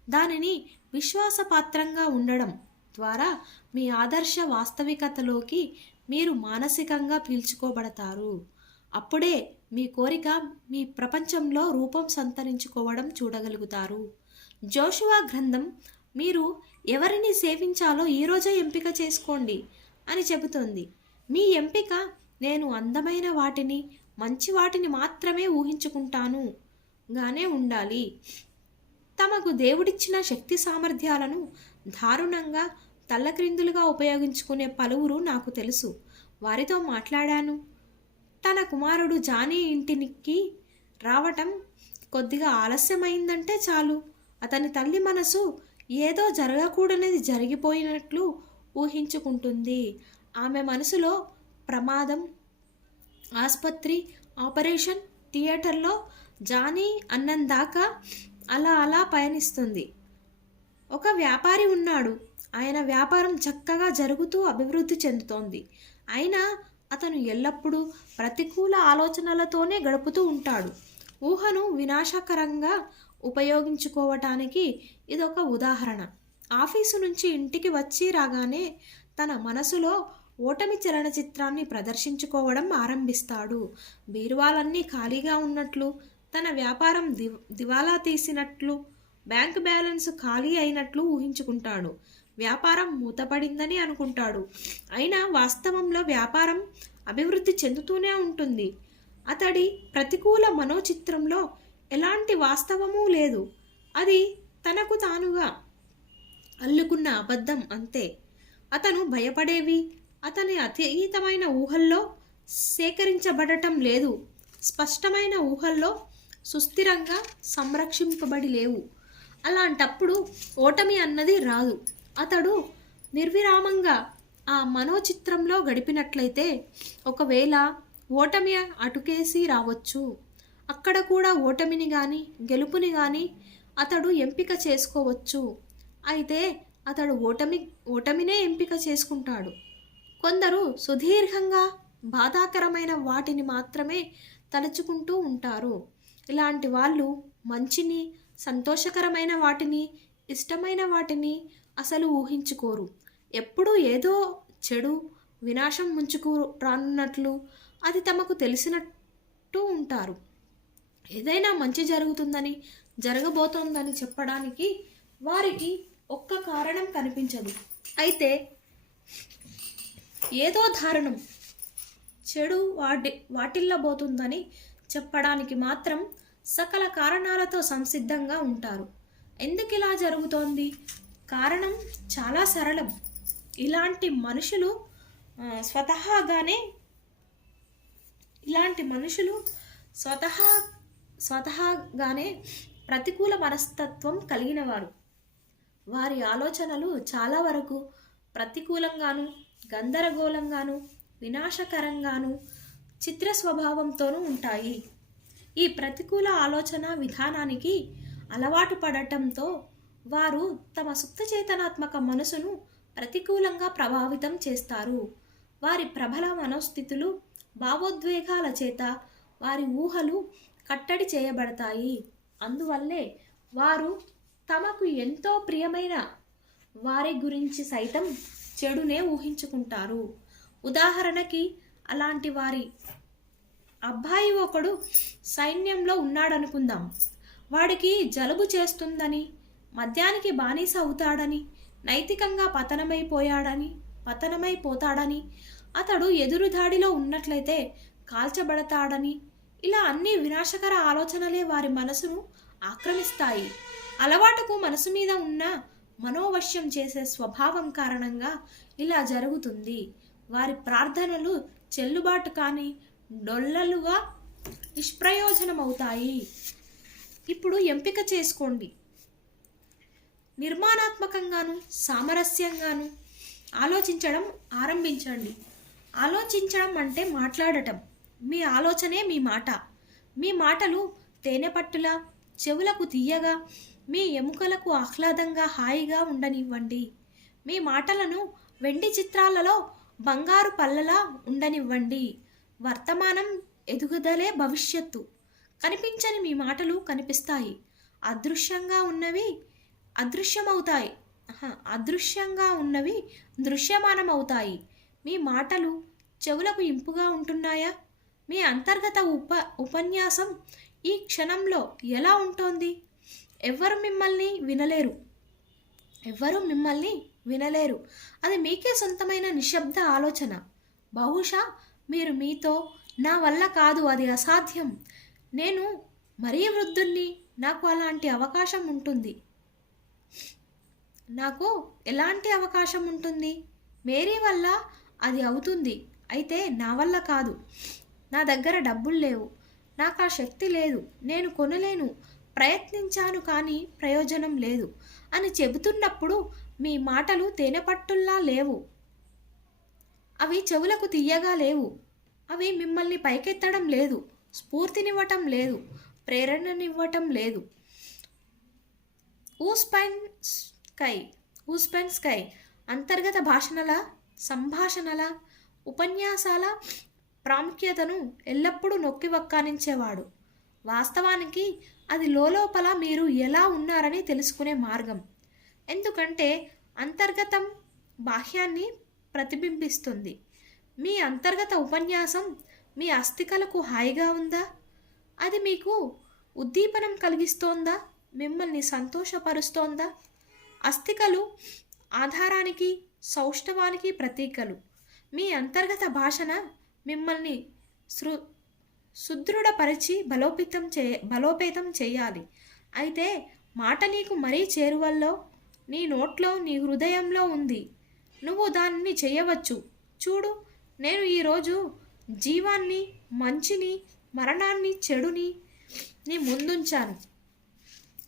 దానిని విశ్వాసపాత్రంగా ఉండడం ద్వారా మీ ఆదర్శ వాస్తవికతలోకి మీరు మానసికంగా పీల్చుకోబడతారు. అప్పుడే మీ కోరిక మీ ప్రపంచంలో రూపం సంతరించుకోవడం చూడగలుగుతారు. జోషువా గ్రంథం మీరు ఎవరిని సేవించాలో ఈరోజే ఎంపిక చేసుకోండి అని చెబుతోంది. మీ ఎంపిక నేను అందమైన వాటిని, మంచి వాటిని మాత్రమే ఊహించుకుంటాను గానే ఉండాలి. తమకు దేవుడిచ్చిన శక్తి సామర్థ్యాలను దారుణంగా తల్లక్రిందులుగా ఉపయోగించుకునే పలువురు నాకు తెలుసు. వారితో మాట్లాడాను. తన కుమారుడు జానీ ఇంటికి రావటం కొద్దిగా ఆలస్యమైందంటే చాలు అతని తల్లి మనసు ఏదో జరగకూడనిది జరిగిపోయినట్లు ఊహించుకుంటుంది. ఆమె మనసులో ప్రమాదం, ఆసుపత్రి, ఆపరేషన్ థియేటర్లో జానీ అన్నందాకా అలా అలా పయనిస్తుంది. ఒక వ్యాపారి ఉన్నాడు. ఆయన వ్యాపారం చక్కగా జరుగుతూ అభివృద్ధి చెందుతోంది. అయినా అతను ఎల్లప్పుడూ ప్రతికూల ఆలోచనలతోనే గడుపుతూ ఉంటాడు. ఊహను వినాశకరంగా ఉపయోగించుకోవటానికి ఇదొక ఉదాహరణ. ఆఫీసు నుంచి ఇంటికి వచ్చి రాగానే తన మనసులో ఓటమి చలనచిత్రాన్ని ప్రదర్శించుకోవడం ఆరంభిస్తాడు. బీరువాలన్నీ ఖాళీగా ఉన్నట్లు, తన వ్యాపారం దివాలా తీసినట్లు, బ్యాంకు బ్యాలెన్స్ ఖాళీ అయినట్లు ఊహించుకుంటాడు. వ్యాపారం మూతపడిందని అనుకుంటాడు. అయినా వాస్తవంలో వ్యాపారం అభివృద్ధి చెందుతూనే ఉంటుంది. అతడి ప్రతికూల మనోచిత్రంలో ఎలాంటి వాస్తవమూ లేదు. అది తనకు తానుగా అల్లుకున్న అబద్ధం అంతే. అతను భయపడేవి అతని అతీతమైన ఊహల్లో సేకరించబడటం లేదు. స్పష్టమైన ఊహల్లో సుస్థిరంగా సంరక్షింపబడి లేవు. అలాంటప్పుడు ఓటమి అన్నది రాదు. అతడు నిర్విరామంగా ఆ మనోచిత్రంలో గడిపినట్లయితే ఒకవేళ ఓటమి అటుకేసి రావచ్చు. అక్కడ కూడా ఓటమిని కానీ గెలుపుని కానీ అతడు ఎంపిక చేసుకోవచ్చు. అయితే అతడు ఓటమినే ఎంపిక చేసుకుంటాడు. కొందరు సుదీర్ఘంగా బాధాకరమైన వాటిని మాత్రమే తలుచుకుంటూ ఉంటారు. ఇలాంటి వాళ్ళు మంచిని, సంతోషకరమైన వాటిని, ఇష్టమైన వాటిని అసలు ఊహించుకోరు. ఎప్పుడూ ఏదో చెడు, వినాశం ముంచుకు రానున్నట్లు అది తమకు తెలిసినట్టు ఉంటారు. ఏదైనా మంచి జరుగుతుందని, జరగబోతోందని చెప్పడానికి వారికి ఒక్క కారణం కనిపించదు. అయితే ఏదో దారుణం చెడు వాటిల్లబోతుందని చెప్పడానికి మాత్రం సకల కారణాలతో సంసిద్ధంగా ఉంటారు. ఎందుకు ఇలా జరుగుతోంది? కారణం చాలా సరళం. ఇలాంటి మనుషులు స్వతహాగానే ప్రతికూల మనస్తత్వం కలిగినవారు. వారి ఆలోచనలు చాలా వరకు ప్రతికూలంగాను, గందరగోళంగాను, వినాశకరంగాను, చిత్ర స్వభావంతోనూ ఉంటాయి. ఈ ప్రతికూల ఆలోచన విధానానికి అలవాటు పడటంతో వారు తమ సుప్త చేతనాత్మక మనసును ప్రతికూలంగా ప్రభావితం చేస్తారు. వారి ప్రబల మనోస్థితులు, భావోద్వేగాల చేత వారి ఊహలు కట్టడి చేయబడతాయి. అందువల్లే వారు తమకు ఎంతో ప్రియమైన వారి గురించి సైతం చెడునే ఊహించుకుంటారు. ఉదాహరణకి అలాంటి వారి అబ్బాయి ఒకడు సైన్యంలో ఉన్నాడనుకుందాం. వాడికి జలుబు చేస్తుందని, మద్యానికి బానిస అవుతాడని, నైతికంగా పతనమైపోతాడని, అతడు ఎదురుదాడిలో ఉన్నట్లయితే కాల్చబడతాడని, ఇలా అన్ని వినాశకర ఆలోచనలే వారి మనసును ఆక్రమిస్తాయి. అలవాటుకు మనసు మీద ఉన్న మనోవశ్యం చేసే స్వభావం కారణంగా ఇలా జరుగుతుంది. వారి ప్రార్థనలు చెల్లుబాటు కాని డొల్లలుగా నిష్ప్రయోజనమవుతాయి. ఇప్పుడు ఎంపిక చేసుకోండి. నిర్మాణాత్మకంగాను, సామరస్యంగాను ఆలోచించడం ఆరంభించండి. ఆలోచించడం అంటే మాట్లాడటం. మీ ఆలోచనే మీ మాట. మీ మాటలు తేనెపట్టులా, చెవులకు తీయగా, మీ ఎముకలకు ఆహ్లాదంగా, హాయిగా ఉండనివ్వండి. మీ మాటలను వెండి చిత్రాలలో బంగారు పల్లలా ఉండనివ్వండి. వర్తమానం ఎదుగుదలే భవిష్యత్తు. కనిపించని మీ మాటలు కనిపిస్తాయి. అదృశ్యంగా ఉన్నవి దృశ్యమానమవుతాయి. మీ మాటలు చెవులకు ఇంపుగా ఉంటున్నాయా? మీ అంతర్గత ఉపన్యాసం ఈ క్షణంలో ఎలా ఉంటోంది? ఎవ్వరు మిమ్మల్ని వినలేరు. అది మీకే సొంతమైన నిశ్శబ్ద ఆలోచన. బహుశా మీరు మీతో, నా వల్ల కాదు, అది అసాధ్యం, నేను మరీ వృద్ధుణ్ణి, నాకు అలాంటి అవకాశం ఉంటుంది. నాకు ఎలాంటి అవకాశం ఉంటుంది? మేరీ వల్ల అది అవుతుంది. అయితే నా వల్ల కాదు. నా దగ్గర డబ్బులు లేవు. నాకు ఆ శక్తి లేదు. నేను కొనలేను. ప్రయత్నించాను కానీ ప్రయోజనం లేదు అని చెబుతున్నప్పుడు మీ మాటలు తేనెపట్టుల్లా లేవు. అవి చెవులకు తీయగా లేవు. అవి మిమ్మల్ని పైకెత్తడం లేదు. స్ఫూర్తినివ్వటం లేదు. ప్రేరణనివ్వటం లేదు. ఊస్పెన్ స్కై ఊస్పెన్ స్కై అంతర్గత భాషణల, సంభాషణల, ఉపన్యాసాల ప్రాముఖ్యతను ఎల్లప్పుడూ నొక్కి వక్కానించేవాడు. వాస్తవానికి అది లోపల మీరు ఎలా ఉన్నారని తెలుసుకునే మార్గం. ఎందుకంటే అంతర్గతం బాహ్యాన్ని ప్రతిబింబిస్తుంది. మీ అంతర్గత ఉపన్యాసం మీ అస్థికలకు హాయిగా ఉందా? అది మీకు ఉద్దీపనం కలిగిస్తోందా? మిమ్మల్ని సంతోషపరుస్తోందా? అస్థికలు ఆధారానికి, సౌష్ఠవానికి ప్రతీకలు. మీ అంతర్గత భాషణ మిమ్మల్ని సుదృఢపరిచి బలోపేతం చేయాలి. అయితే మాట నీకు మరీ చేరువల్లో, నీ నోట్లో, నీ హృదయంలో ఉంది. నువ్వు దానిని చేయవచ్చు. చూడు, నేను ఈరోజు జీవాన్ని, మంచిని, మరణాన్ని, చెడుని నీ ముందుంచాను.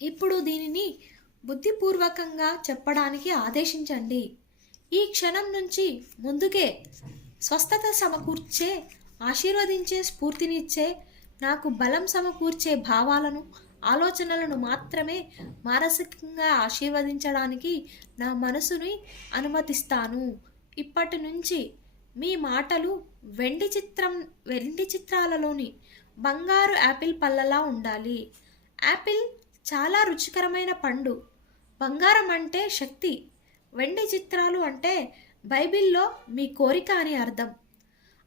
ఇప్పుడు దీనిని బుద్ధిపూర్వకంగా చెప్పడానికి ఆదేశించండి. ఈ క్షణం నుంచి ముందుకే స్వస్థత సమకూర్చే, ఆశీర్వదించే, స్ఫూర్తినిచ్చే, నాకు బలం సమకూర్చే భావాలను, ఆలోచనలను మాత్రమే మానసికంగా ఆశీర్వదించడానికి నా మనసుని అనుమతిస్తాను. ఇప్పటి నుంచి మీ మాటలు వెండి చిత్రాలలోని బంగారు యాపిల్ పళ్ళలా ఉండాలి. యాపిల్ చాలా రుచికరమైన పండు. బంగారం అంటే శక్తి. వెండి చిత్రాలు అంటే బైబిల్లో మీ కోరిక అని అర్థం.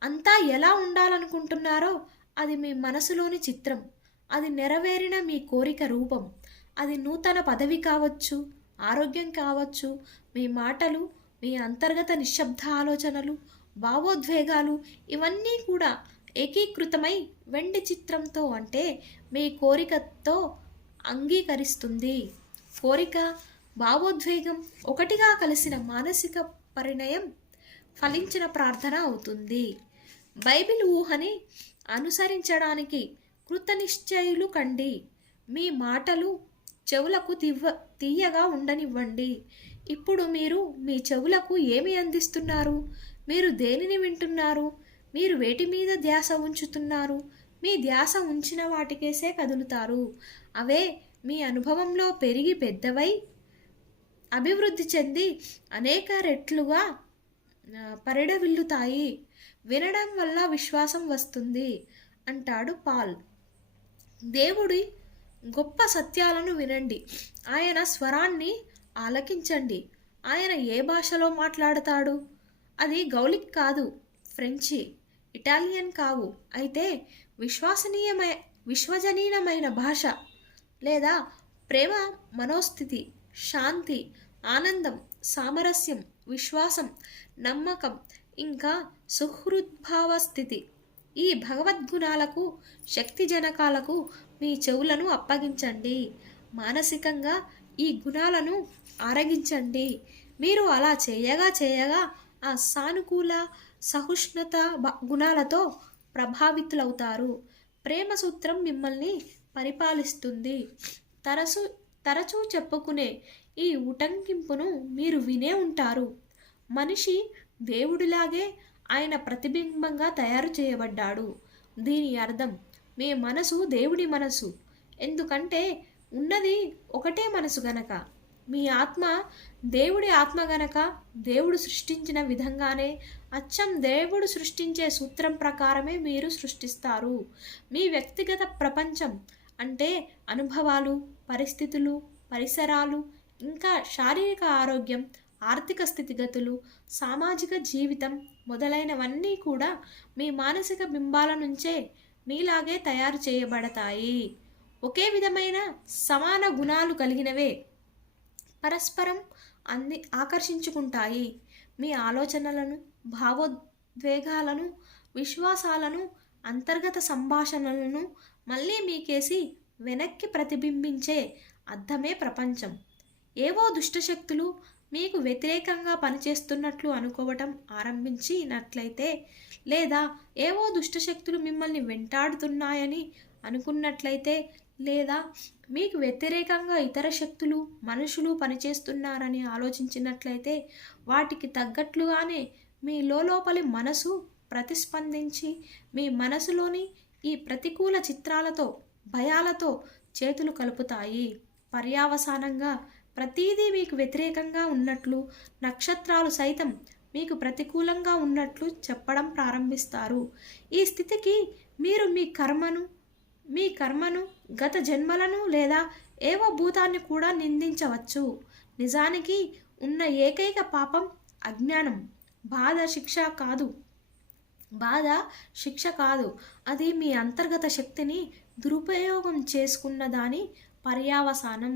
అంతా ఎలా ఉండాలనుకుంటున్నారో అది మీ మనసులోని చిత్రం. అది నెరవేరిన మీ కోరిక రూపం. అది నూతన పదవి కావచ్చు, ఆరోగ్యం కావచ్చు, మీ మాటలు, మీ అంతర్గత నిశ్శబ్ద ఆలోచనలు, భావోద్వేగాలు ఇవన్నీ కూడా ఏకీకృతమై వెండి చిత్రంతో అంటే మీ కోరికతో అంగీకరిస్తుంది. కోరిక, భావోద్వేగం ఒకటిగా కలిసిన మానసిక పరిణయం ఫలించిన ప్రార్థన అవుతుంది. బైబిల్ ఊహని అనుసరించడానికి కృతనిశ్చయులు కండి. మీ మాటలు చెవులకు తీయగా ఉండనివ్వండి. ఇప్పుడు మీరు మీ చెవులకు ఏమి అందిస్తున్నారు? మీరు దేనిని వింటున్నారు? మీరు వేటి మీద ధ్యాస ఉంచుతున్నారు? మీ ధ్యాస ఉంచిన వాటికేసే కదులుతారు. అవే మీ అనుభవంలో పెరిగి పెద్దవై అభివృద్ధి చెంది అనేక రెట్లుగా పరిడవిల్లుతాయి. వినడం వల్ల విశ్వాసం వస్తుంది అంటాడు పాల్. దేవుడి గొప్ప సత్యాలను వినండి. ఆయన స్వరాన్ని ఆలకించండి. ఆయన ఏ భాషలో మాట్లాడతాడు? అది గౌలిక్ కాదు, ఫ్రెంచి, ఇటాలియన్ కావు. అయితే విశ్వజనీయమైన భాష లేదా ప్రేమ, మనోస్థితి, శాంతి, ఆనందం, సామరస్యం, విశ్వాసం, నమ్మకం, ఇంకా సుహృద్భావ స్థితి. ఈ భగవద్గుణాలకు, శక్తిజనకాలకు మీ చెవులను అప్పగించండి. మానసికంగా ఈ గుణాలను ఆరగించండి. మీరు అలా చేయగా ఆ సానుకూల, సహిష్ణుత గుణాలతో ప్రభావితులవుతారు. ప్రేమ సూత్రం మిమ్మల్ని పరిపాలిస్తుంది. తరచూ చెప్పుకునే ఈ ఉటంకింపును మీరు వినే ఉంటారు. మనిషి దేవుడిలాగే ఆయన ప్రతిబింబంగా తయారు చేయబడ్డాడు. దీని అర్థం మీ మనసు దేవుడి మనసు. ఎందుకంటే ఉన్నది ఒకటే మనసు గనక. మీ ఆత్మ దేవుడి ఆత్మ గనక దేవుడు సృష్టించిన విధంగానే, అచ్చం దేవుడు సృష్టించే సూత్రం ప్రకారమే మీరు సృష్టిస్తారు. మీ వ్యక్తిగత ప్రపంచం అంటే అనుభవాలు, పరిస్థితులు, పరిసరాలు, ఇంకా శారీరక ఆరోగ్యం, ఆర్థిక స్థితిగతులు, సామాజిక జీవితం మొదలైనవన్నీ కూడా మీ మానసిక బింబాల నుంచే మీలాగే తయారు చేయబడతాయి. ఒకే విధమైన సమాన గుణాలు కలిగినవే పరస్పరం ఆకర్షించుకుంటాయి. మీ ఆలోచనలను, భావోద్వేగాలను, విశ్వాసాలను, అంతర్గత సంభాషణలను మళ్ళీ మీకేసి వెనక్కి ప్రతిబింబించే అద్దమే ప్రపంచం. ఏవో దుష్టశక్తులు మీకు వ్యతిరేకంగా పనిచేస్తున్నట్లు అనుకోవటం ఆరంభించినట్లయితే, లేదా ఏవో దుష్టశక్తులు మిమ్మల్ని వెంటాడుతున్నాయని అనుకున్నట్లయితే, లేదా మీకు వ్యతిరేకంగా ఇతర శక్తులు, మనుషులు పనిచేస్తున్నారని ఆలోచించినట్లయితే, వాటికి తగ్గట్లుగానే మీ లోపలి మనసు ప్రతిస్పందించి మీ మనసులోని ఈ ప్రతికూల చిత్రాలతో, భయాలతో చేతులు కలుపుతాయి. పర్యవసానంగా ప్రతీదీ మీకు వ్యతిరేకంగా ఉన్నట్లు, నక్షత్రాలు సైతం మీకు ప్రతికూలంగా ఉన్నట్లు చెప్పడం ప్రారంభిస్తారు. ఈ స్థితికి మీరు మీ కర్మను, గత జన్మలను లేదా ఏవో భూతాన్ని కూడా నిందించవచ్చు. నిజానికి ఉన్న ఏకైక పాపం అజ్ఞానం. బాధ శిక్ష కాదు, అది మీ అంతర్గత శక్తిని దురుపయోగం చేసుకున్న దాని పర్యవసానం.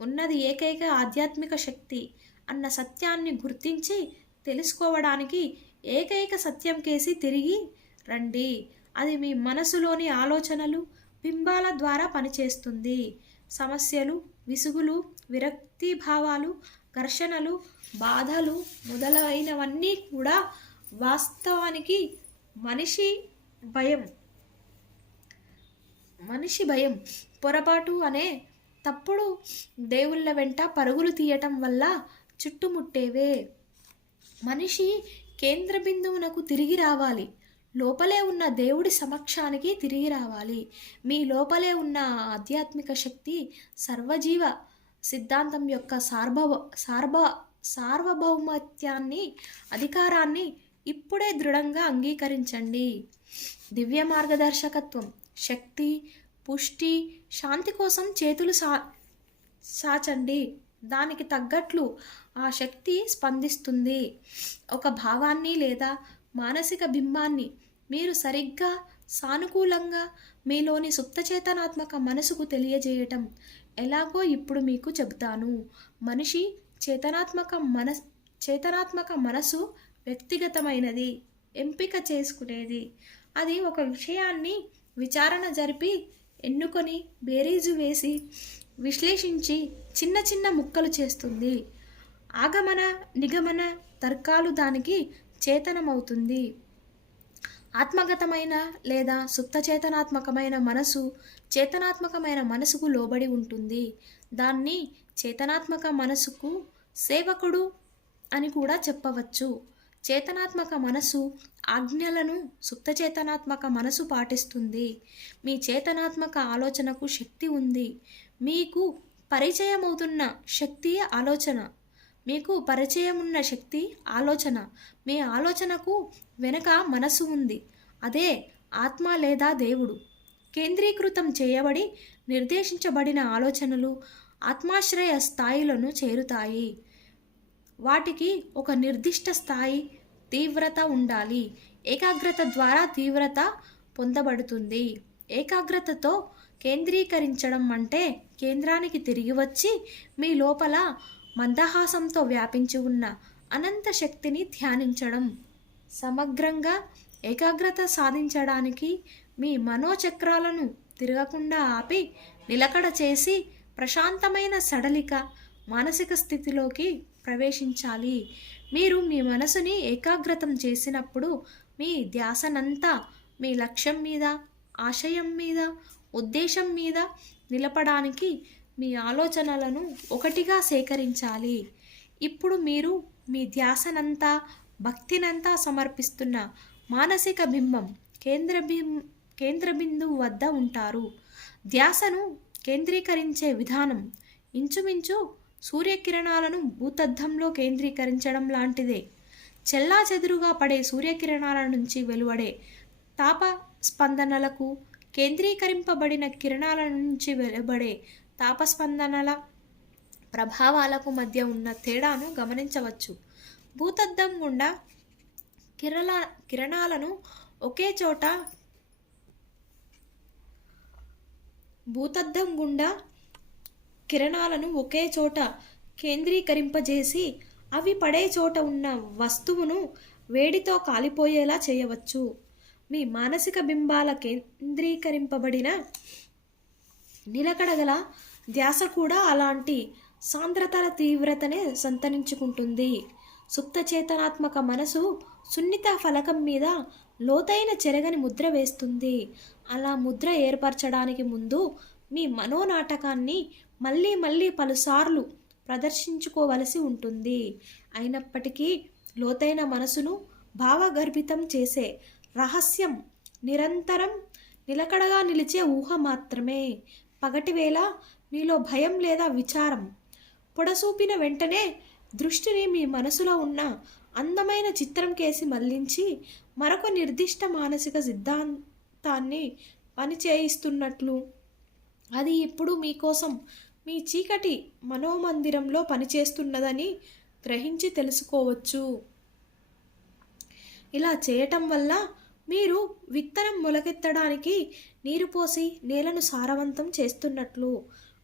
ఉన్నది ఏకైక ఆధ్యాత్మిక శక్తి అన్న సత్యాన్ని గుర్తించి తెలుసుకోవడానికి ఏకైక సత్యం కేసి తిరిగి రండి. అది మీ మనసులోని ఆలోచనలు, బింబాల ద్వారా పనిచేస్తుంది. సమస్యలు, విసుగులు, విరక్తి భావాలు, ఘర్షణలు, బాధలు మొదలైనవన్నీ కూడా వాస్తవానికి మనిషి భయం, పొరపాటు అనే తప్పుడు దేవుళ్ళ వెంట పరుగులు తీయటం వల్ల చుట్టుముట్టేవే. మనిషి కేంద్ర బిందువునకు తిరిగి రావాలి. లోపలే ఉన్న దేవుడి సమక్షానికి తిరిగి రావాలి. మీ లోపలే ఉన్న ఆధ్యాత్మిక శక్తి, సర్వజీవ సిద్ధాంతం యొక్క సార్వభౌమత్యాన్ని, అధికారాన్ని ఇప్పుడే దృఢంగా అంగీకరించండి. దివ్య మార్గదర్శకత్వం, శక్తి, పుష్టి, శాంతి కోసం చేతులు సాచండి. దానికి తగ్గట్లు ఆ శక్తి స్పందిస్తుంది. ఒక భావాన్ని లేదా మానసిక బింబాన్ని మీరు సరిగ్గా, సానుకూలంగా మీలోని సుప్తచేతనాత్మక మనసుకు తెలియజేయటం ఎలాగో ఇప్పుడు మీకు చెబుతాను. మనిషి చేతనాత్మక మనసు వ్యక్తిగతమైనది, ఎంపిక చేసుకునేది. అది ఒక విషయాన్ని విచారణ జరిపి, ఎన్నుకొని, బేరీజు వేసి, విశ్లేషించి చిన్న చిన్న ముక్కలు చేస్తుంది. ఆగమన నిగమన తర్కాలు దానికి చేతనమవుతుంది. ఆత్మగతమైన లేదా సుప్తచేతనాత్మకమైన మనసు చేతనాత్మకమైన మనసుకు లోబడి ఉంటుంది. దాన్ని చేతనాత్మక మనసుకు సేవకుడు అని కూడా చెప్పవచ్చు. చేతనాత్మక మనసు ఆజ్ఞలను సుప్తచేతనాత్మక మనసు పాటిస్తుంది. మీ చేతనాత్మక ఆలోచనకు శక్తి ఉంది. మీకు పరిచయమవుతున్న శక్తి ఆలోచన. మీకు పరిచయమున్న శక్తి ఆలోచన. మీ ఆలోచనకు వెనుక మనసు ఉంది. అదే ఆత్మ లేదా దేవుడు. కేంద్రీకృతం చేయబడి నిర్దేశించబడిన ఆలోచనలు ఆత్మాశ్రయ స్థాయిలను చేరుతాయి. వాటికి ఒక నిర్దిష్ట స్థాయి తీవ్రత ఉండాలి. ఏకాగ్రత ద్వారా తీవ్రత పొందబడుతుంది. ఏకాగ్రతతో కేంద్రీకరించడం అంటే కేంద్రానికి తిరిగి వచ్చి మీ లోపల మందహాసంతో వ్యాపించి ఉన్న అనంత శక్తిని ధ్యానించడం. సమగ్రంగా ఏకాగ్రత సాధించడానికి మీ మనోచక్రాలను తిరగకుండా ఆపి నిలకడ చేసి ప్రశాంతమైన సడలిక మానసిక స్థితిలోకి ప్రవేశించాలి. మీరు మీ మనసుని ఏకాగ్రతం చేసినప్పుడు మీ ధ్యాసనంతా మీ లక్ష్యం మీద, ఆశయం మీద, ఉద్దేశం మీద నిలపడానికి మీ ఆలోచనలను ఒకటిగా సేకరించాలి. ఇప్పుడు మీరు మీ ధ్యాసనంతా, భక్తినంతా సమర్పిస్తున్న మానసిక బింబం కేంద్ర బిందువు వద్ద ఉంటారు. ధ్యాసను కేంద్రీకరించే విధానం ఇంచుమించు సూర్యకిరణాలను భూతద్దంలో కేంద్రీకరించడం లాంటిదే. చెల్లాచెదురుగా పడే సూర్యకిరణాల నుంచి వెలువడే తాప స్పందనలకు, కేంద్రీకరింపబడిన కిరణాల నుంచి వెలువడే తాపస్పందనల ప్రభావాలకు మధ్య ఉన్న తేడాను గమనించవచ్చు. భూతద్దం గుండా కిరణాలను ఒకే చోట కేంద్రీకరింపజేసి అవి పడే చోట ఉన్న వస్తువును వేడితో కాలిపోయేలా చేయవచ్చు. మీ మానసిక బింబాల కేంద్రీకరింపబడిన నిలకడగల ధ్యాస కూడా అలాంటి సాంద్రతల తీవ్రతనే సంతరించుకుంటుంది. సుప్త చేతనాత్మక మనసు సున్నిత ఫలకం మీద లోతైన చెరగని ముద్ర వేస్తుంది. అలా ముద్ర ఏర్పరచడానికి ముందు మీ మనోనాటకాన్ని మళ్ళీ మళ్ళీ పలుసార్లు ప్రదర్శించుకోవలసి ఉంటుంది. అయినప్పటికీ లోతైన మనసును భావగర్భితం చేసే రహస్యం నిరంతరం నిలకడగా నిలిచే ఊహ మాత్రమే. పగటివేళ మీలో భయం లేదా విచారం పొడసూపిన వెంటనే దృష్టిని మీ మనసులో ఉన్న అందమైన చిత్రం కేసి మళ్లించి మరొక నిర్దిష్ట మానసిక సిద్ధాంతాన్ని పనిచేయిస్తున్నట్లు అది ఇప్పుడు మీకోసం మీ చీకటి మనోమందిరంలో పనిచేస్తున్నదని గ్రహించి తెలుసుకోవచ్చు. ఇలా చేయటం వల్ల మీరు విత్తనం మొలకెత్తడానికి నీరు పోసి నేలను సారవంతం చేస్తున్నట్లు,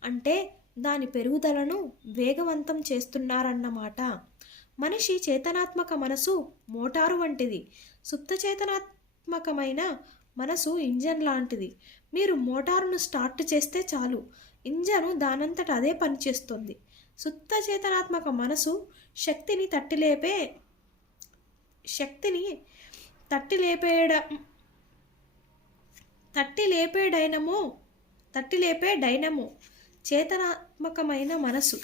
అంటే దాని పెరుగుదలను వేగవంతం చేస్తున్నారన్నమాట. మనిషి చేతనాత్మక మనసు మోటారు వంటిది. సుప్త చేతనాత్మకమైన మనసు ఇంజన్ లాంటిది. మీరు మోటారును స్టార్ట్ చేస్తే చాలు, ఇంజను దానంతట అదే పనిచేస్తుంది. సుప్త చేతనాత్మక మనసు శక్తిని తట్టి లేపే డైనమో. చేతనాత్మకమైన మనసు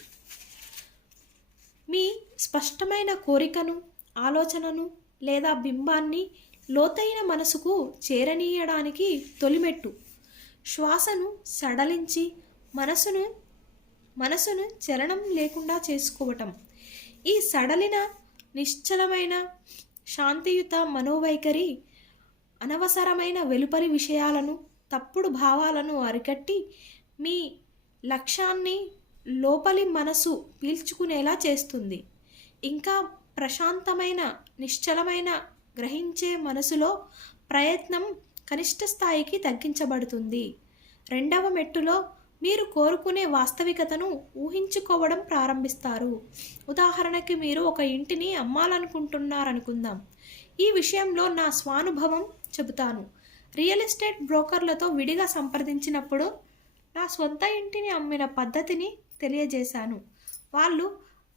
మీ స్పష్టమైన కోరికను, ఆలోచనను లేదా బింబాన్ని లోతైన మనసుకు చేరనీయడానికి తొలిమెట్టు. శ్వాసను సడలించి మనసును చలనం లేకుండా చేసుకోవటం. ఈ సడలిన నిశ్చలమైన శాంతియుత మనోవైఖరి అనవసరమైన వెలుపలి విషయాలను, తప్పుడు భావాలను అరికట్టి మీ లక్ష్యాన్ని లోపలి మనసు పీల్చుకునేలా చేస్తుంది. ఇంకా ప్రశాంతమైన నిశ్చలమైన గ్రహించే మనసులో ప్రయత్నం కనిష్ట స్థాయికి తగ్గించబడుతుంది. రెండవ మెట్టులో మీరు కోరుకునే వాస్తవికతను ఊహించుకోవడం ప్రారంభిస్తారు. ఉదాహరణకి మీరు ఒక ఇంటిని అమ్మాలనుకుంటున్నారనుకుందాం. ఈ విషయంలో నా స్వానుభవం చెబుతాను. రియల్ ఎస్టేట్ బ్రోకర్లతో విడిగా సంప్రదించినప్పుడు నా సొంత ఇంటిని అమ్మిన పద్ధతిని తెలియజేశాను. వాళ్ళు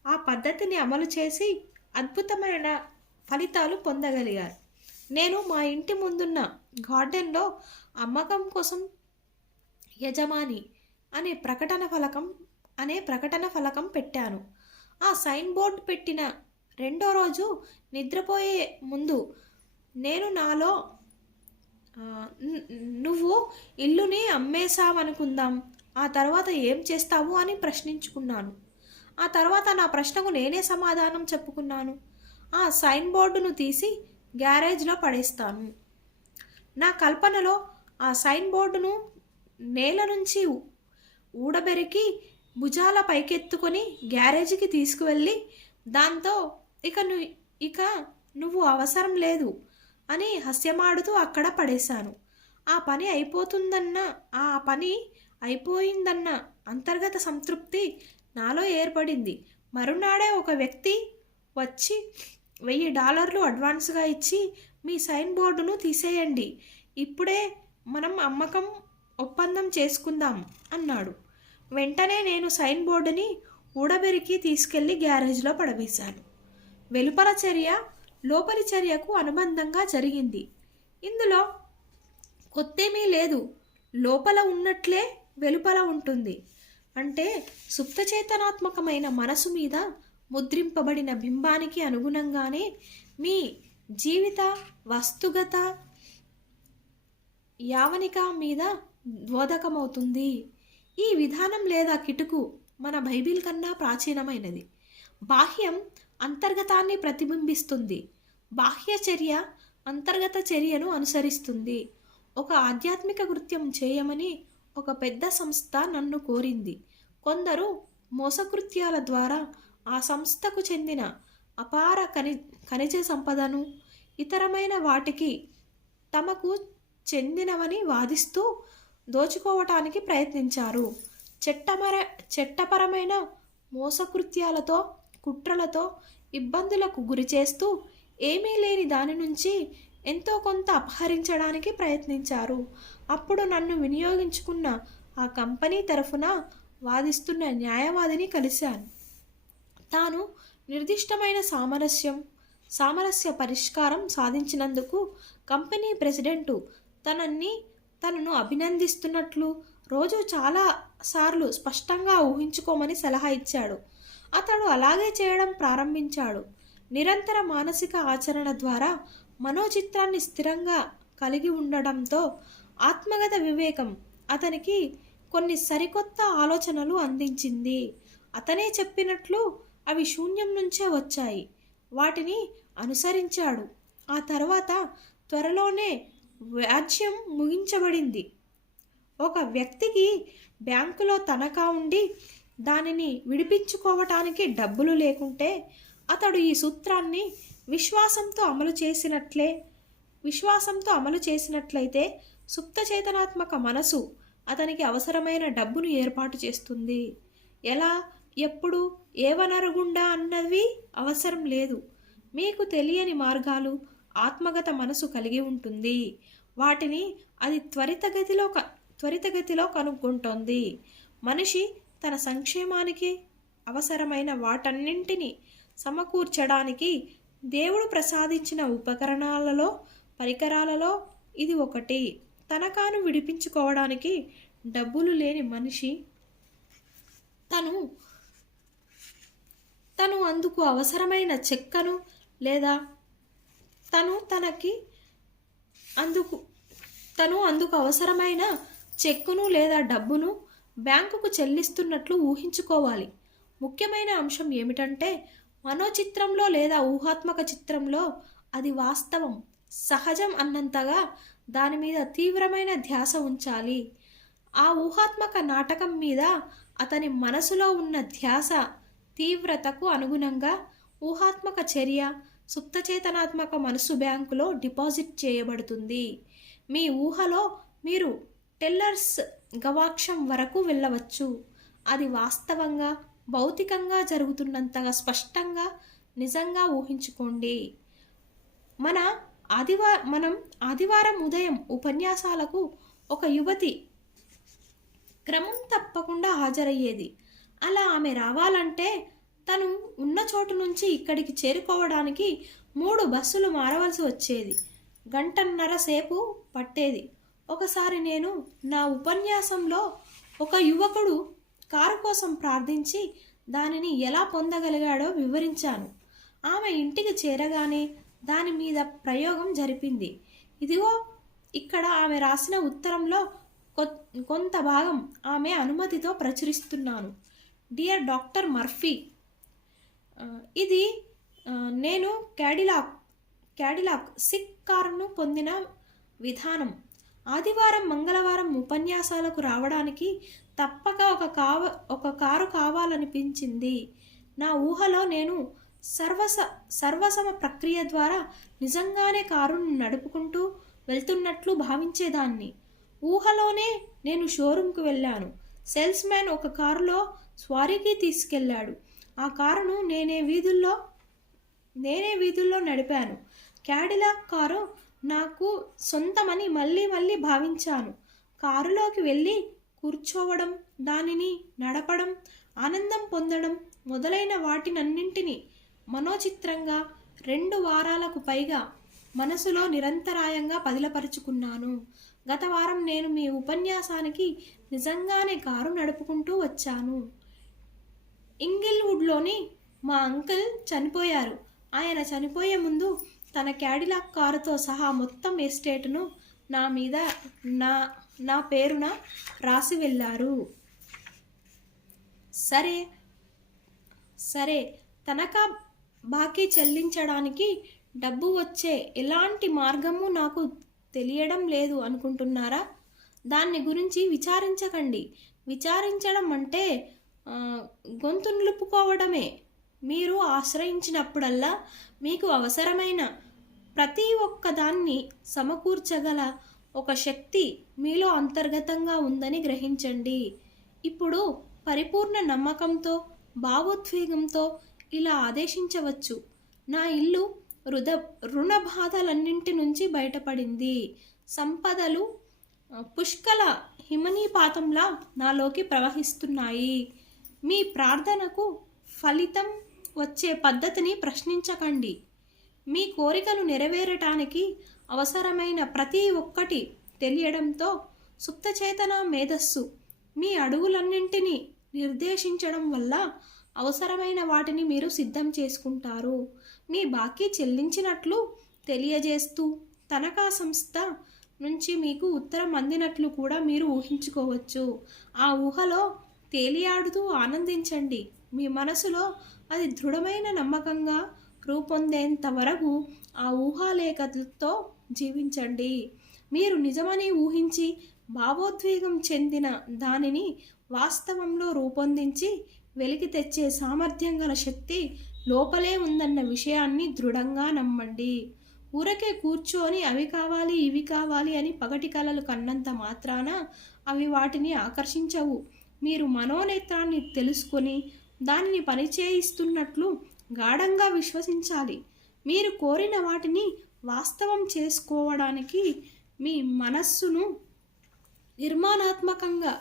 ఆ పద్ధతిని అమలు చేసి అద్భుతమైన ఫలితాలు పొందగలిగారు. నేను మా ఇంటి ముందున్న గార్డెన్లో అమ్మకం కోసం యజమాని అనే ప్రకటన ఫలకం పెట్టాను. ఆ సైన్ బోర్డు పెట్టిన రెండో రోజు నిద్రపోయే ముందు నేను నాలో నువ్వు ఇల్లుని అమ్మేశావనుకుందాం, ఆ తర్వాత ఏం చేస్తావు అని ప్రశ్నించుకున్నాను. ఆ తర్వాత నా ప్రశ్నకు నేనే సమాధానం చెప్పుకున్నాను. ఆ సైన్ బోర్డును తీసి గ్యారేజ్లో పడేస్తాను. నా కల్పనలో ఆ సైన్ బోర్డును నేల నుంచి ఊడబెరికి భుజాల పైకెత్తుకొని గ్యారేజీకి తీసుకువెళ్ళి దాంతో ఇక నువ్వు అవసరం లేదు అని హాస్యమాడుతూ అక్కడ పడేశాను. ఆ పని అయిపోయిందన్న అంతర్గత సంతృప్తి నాలో ఏర్పడింది. మరునాడే ఒక వ్యక్తి వచ్చి $1000 అడ్వాన్స్గా ఇచ్చి మీ సైన్ బోర్డును తీసేయండి, ఇప్పుడే మనం అమ్మకం ఒప్పందం చేసుకుందాం అన్నాడు. వెంటనే నేను సైన్ బోర్డుని ఊడబెరికి తీసుకెళ్లి గ్యారేజ్లో పడవేశాను. వెలుపల చర్య లోపలి చర్యకు అనుబంధంగా జరిగింది. ఇందులో కొత్తేమీ లేదు. లోపల ఉన్నట్లే వెలుపల ఉంటుంది. అంటే సుప్తచేతనాత్మకమైన మనసు మీద ముద్రింపబడిన బింబానికి అనుగుణంగానే మీ జీవిత వస్తుగత యావనిక మీద ద్యోదకమవుతుంది. ఈ విధానం లేదా కిటుకు మన బైబిల్ కన్నా ప్రాచీనమైనది. బాహ్యం అంతర్గతాన్ని ప్రతిబింబిస్తుంది. బాహ్య చర్య అంతర్గత చర్యను అనుసరిస్తుంది. ఒక ఆధ్యాత్మిక కృత్యం చేయమని ఒక పెద్ద సంస్థ నన్ను కోరింది. కొందరు మోసకృత్యాల ద్వారా ఆ సంస్థకు చెందిన అపార ఖనిజ సంపదను, ఇతరమైన వాటికి తమకు చెందినవని వాదిస్తూ దోచుకోవటానికి ప్రయత్నించారు. చట్టపరమైన మోసకృత్యాలతో, కుట్రలతో ఇబ్బందులకు గురి చేస్తూ ఏమీ లేని దాని నుంచి ఎంతో కొంత అపహరించడానికి ప్రయత్నించారు. అప్పుడు నన్ను వినియోగించుకున్న ఆ కంపెనీ తరఫున వాదిస్తున్న న్యాయవాదిని కలిశాను. తాను నిర్దిష్టమైన సామరస్య పరిష్కారం సాధించినందుకు కంపెనీ ప్రెసిడెంటు తనను అభినందిస్తున్నట్లు రోజు చాలా సార్లు స్పష్టంగా ఊహించుకోమని సలహా ఇచ్చాడు. అతడు అలాగే చేయడం ప్రారంభించాడు. నిరంతర మానసిక ఆచరణ ద్వారా మనోచిత్రాన్ని స్థిరంగా కలిగి ఉండడంతో ఆత్మగత వివేకం అతనికి కొన్ని సరికొత్త ఆలోచనలు అందించింది. అతనే చెప్పినట్లు అవి శూన్యం నుంచే వచ్చాయి. వాటిని అనుసరించాడు. ఆ తర్వాత త్వరలోనే వ్యాజ్యం ముగించబడింది. ఒక వ్యక్తికి బ్యాంకులో తనఖా ఉండి దానిని విడిపించుకోవటానికి డబ్బులు లేకుంటే అతడు ఈ సూత్రాన్ని విశ్వాసంతో అమలు చేసినట్లయితే సుప్తచేతనాత్మక మనసు అతనికి అవసరమైన డబ్బును ఏర్పాటు చేస్తుంది. ఎలా, ఎప్పుడు, ఏ వనరు గుండా అన్నవి అవసరం లేదు. మీకు తెలియని మార్గాలు ఆత్మగత మనసు కలిగి ఉంటుంది. వాటిని అది త్వరితగతిలో కనుగొంటోంది. మనిషి తన సంక్షేమానికి అవసరమైన వాటన్నింటినీ సమకూర్చడానికి దేవుడు ప్రసాదించిన పరికరాలలో ఇది ఒకటి. తనఖాను విడిపించుకోవడానికి డబ్బులు లేని మనిషి తను అందుకు అవసరమైన చెక్కను లేదా అందుకు అవసరమైన చెక్కును లేదా డబ్బును బ్యాంకుకు చెల్లిస్తున్నట్లు ఊహించుకోవాలి. ముఖ్యమైన అంశం ఏమిటంటే మనోచిత్రంలో లేదా ఊహాత్మక చిత్రంలో అది వాస్తవం, సహజం అన్నంతగా దాని మీద తీవ్రమైన ధ్యాస ఉంచాలి. ఆ ఊహాత్మక నాటకం మీద అతని మనసులో ఉన్న ధ్యాస తీవ్రతకు అనుగుణంగా ఊహాత్మక చర్య సుప్తచేతనాత్మక మనసు బ్యాంకులో డిపాజిట్ చేయబడుతుంది. మీ ఊహలో మీరు టెల్లర్స్ గవాక్షం వరకు వెళ్ళవచ్చు. అది వాస్తవంగా, భౌతికంగా జరుగుతున్నంతగా స్పష్టంగా నిజంగా ఊహించుకోండి. మనం ఆదివారం ఉదయం ఉపన్యాసాలకు ఒక యువతి క్రమం తప్పకుండా హాజరయ్యేది. అలా ఆమె రావాలంటే తను ఉన్న చోటు నుంచి ఇక్కడికి చేరుకోవడానికి 3 బస్సులు మారవలసి వచ్చేది. 1.5 సేపు పట్టేది. ఒకసారి నేను నా ఉపన్యాసంలో ఒక యువకుడు కారు కోసం ప్రార్థించి దానిని ఎలా పొందగలిగాడో వివరించాను. ఆమె ఇంటికి చేరగానే దాని మీద ప్రయోగం జరిపింది. ఇదిగో ఇక్కడ ఆమె రాసిన ఉత్తరంలో కొంత భాగం ఆమె అనుమతితో ప్రచురిస్తున్నాను. డియర్ డాక్టర్ మర్ఫీ, ఇది నేను క్యాడిలాక్ సిక్ కారును పొందిన విధానం. ఆదివారం, మంగళవారం ఉపన్యాసాలకు రావడానికి తప్పక ఒక కారు కావాలనిపించింది. నా ఊహలో నేను సర్వసమ ప్రక్రియ ద్వారా నిజంగానే కారును నడుపుకుంటూ వెళ్తున్నట్లు భావించేదాన్ని. ఊహలోనే నేను షోరూంకు వెళ్ళాను. సేల్స్ మ్యాన్ ఒక కారులో స్వారీకి తీసుకెళ్లాడు. ఆ కారును నేనే వీధుల్లో నడిపాను. క్యాడిలాక్ కారు నాకు సొంతమని మళ్ళీ భావించాను. కారులోకి వెళ్ళి కూర్చోవడం, దానిని నడపడం, ఆనందం పొందడం మొదలైన వాటినన్నింటినీ మనోచిత్రంగా 2 వారాలకు పైగా మనసులో నిరంతరాయంగా పదిలపరుచుకున్నాను. గత వారం నేను మీ ఉపన్యాసానికి నిజంగానే కారు నడుపుకుంటూ వచ్చాను. ఇంగిల్వుడ్లోని మా అంకుల్ చనిపోయారు. ఆయన చనిపోయే ముందు తన క్యాడిలాక్ కారుతో సహా మొత్తం ఎస్టేటును నా పేరున రాసి వెళ్ళారు. సరే తనఖా బాకీ చెల్లించడానికి డబ్బు వచ్చే ఎలాంటి మార్గము నాకు తెలియడం లేదు అనుకుంటున్నారా? దాన్ని గురించి విచారించకండి. విచారించడం అంటే గొంతు నిలుపుకోవడమే. మీరు ఆశ్రయించినప్పుడల్లా మీకు అవసరమైన ప్రతి ఒక్కదాన్ని సమకూర్చగల ఒక శక్తి మీలో అంతర్గతంగా ఉందని గ్రహించండి. ఇప్పుడు పరిపూర్ణ నమ్మకంతో, భావోద్వేగంతో ఇలా ఆదేశించవచ్చు. నా ఇల్లు రుణ బాధలన్నింటి నుంచి బయటపడింది. సంపదలు పుష్కల హిమనీపాతంలా నాలోకి ప్రవహిస్తున్నాయి. మీ ప్రార్థనకు ఫలితం వచ్చే పద్ధతిని ప్రశ్నించకండి. మీ కోరికలు నెరవేరటానికి అవసరమైన ప్రతి ఒక్కటి తెలియడంతో సుప్తచేతన మేధస్సు మీ అడుగులన్నింటినీ నిర్దేశించడం వల్ల అవసరమైన వాటిని మీరు సిద్ధం చేసుకుంటారు. మీ బాకీ చెల్లించినట్లు తెలియజేస్తూ తనఖా సంస్థ నుంచి మీకు ఉత్తరం అందినట్లు కూడా మీరు ఊహించుకోవచ్చు. ఆ ఊహలో తేలియాడుతూ ఆనందించండి. మీ మనసులో అది దృఢమైన నమ్మకంగా రూపొందేంత వరకు ఆ ఊహాలేఖలతో జీవించండి. మీరు నిజమని ఊహించి భావోద్వేగం చెందిన దానిని వాస్తవంలో రూపొందించి వెలికి తెచ్చే సామర్థ్యం గల శక్తి లోపలే ఉందన్న విషయాన్ని దృఢంగా నమ్మండి. ఊరకే కూర్చొని అవి కావాలి ఇవి కావాలి అని పగటి కలలు కన్నంత మాత్రాన అవి వాటిని ఆకర్షించవు. మీరు మనోనేత్రాన్ని తెలుసుకొని దానిని పనిచేయిస్తున్నట్లు గాఢంగా విశ్వసించాలి. మీరు కోరిన వాటిని వాస్తవం చేసుకోవడానికి మీ మనస్సును నిర్మాణాత్మకంగా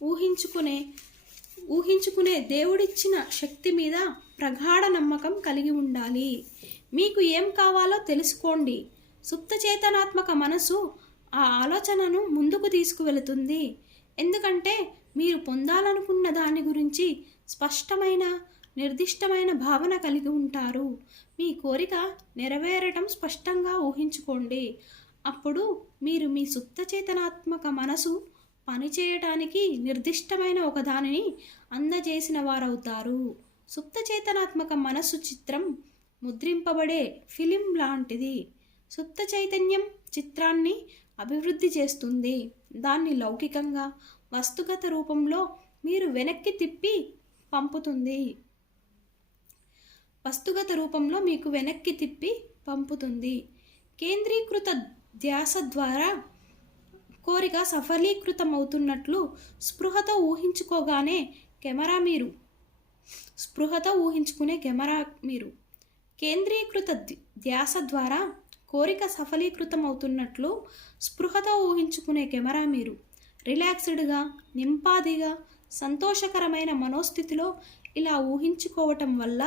ఊహించుకునే దేవుడిచ్చిన శక్తి మీద ప్రగాఢ నమ్మకం కలిగి ఉండాలి. మీకు ఏం కావాలో తెలుసుకోండి. సుప్తచేతనాత్మక మనసు ఆ ఆలోచనను ముందుకు తీసుకువెళుతుంది. ఎందుకంటే మీరు పొందాలనుకున్న దాని గురించి స్పష్టమైన నిర్దిష్టమైన భావన కలిగి ఉంటారు. మీ కోరిక నెరవేరటం స్పష్టంగా ఊహించుకోండి. అప్పుడు మీరు మీ సుప్తచేతనాత్మక మనసు పనిచేయటానికి నిర్దిష్టమైన ఒక దానిని అందజేసిన వారవుతారు. సుప్తచేతనాత్మక మనస్సు చిత్రం ముద్రింపబడే ఫిలిం లాంటిది. సుప్త చైతన్యం చిత్రాన్ని అభివృద్ధి చేస్తుంది. దాన్ని లౌకికంగా వస్తుగత రూపంలో మీరు వెనక్కి తిప్పి పంపుతుంది. వస్తుగత రూపంలో మీకు వెనక్కి తిప్పి పంపుతుంది. కేంద్రీకృత ధ్యాస ద్వారా కోరిక సఫలీకృతమవుతున్నట్లు స్పృహతో ఊహించుకునే కెమెరా మీరు. కేంద్రీకృత ధ్యాస ద్వారా కోరిక సఫలీకృతమవుతున్నట్లు స్పృహతో ఊహించుకునే కెమెరా మీరు. రిలాక్స్డ్గా, నింపాదిగా, సంతోషకరమైన మనోస్థితిలో ఇలా ఊహించుకోవటం వల్ల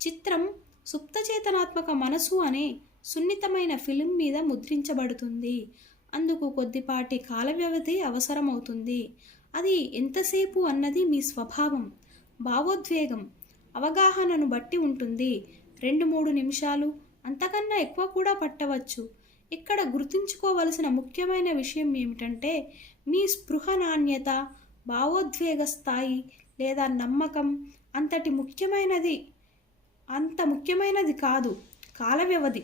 చిత్రం సుప్తచేతనాత్మక మనసు అనే సున్నితమైన ఫిలిం మీద ముద్రించబడుతుంది. అందుకు కొద్దిపాటి కాల వ్యవధి అవసరమవుతుంది. అది ఎంతసేపు అన్నది మీ స్వభావం, భావోద్వేగం, అవగాహనను బట్టి ఉంటుంది. 2-3 నిమిషాలు, అంతకన్నా ఎక్కువ కూడా పట్టవచ్చు. ఇక్కడ గుర్తుంచుకోవలసిన ముఖ్యమైన విషయం ఏమిటంటే మీ స్పృహ నాణ్యత, భావోద్వేగ స్థాయి లేదా నమ్మకం అంత ముఖ్యమైనది కాదు, కాల వ్యవధి.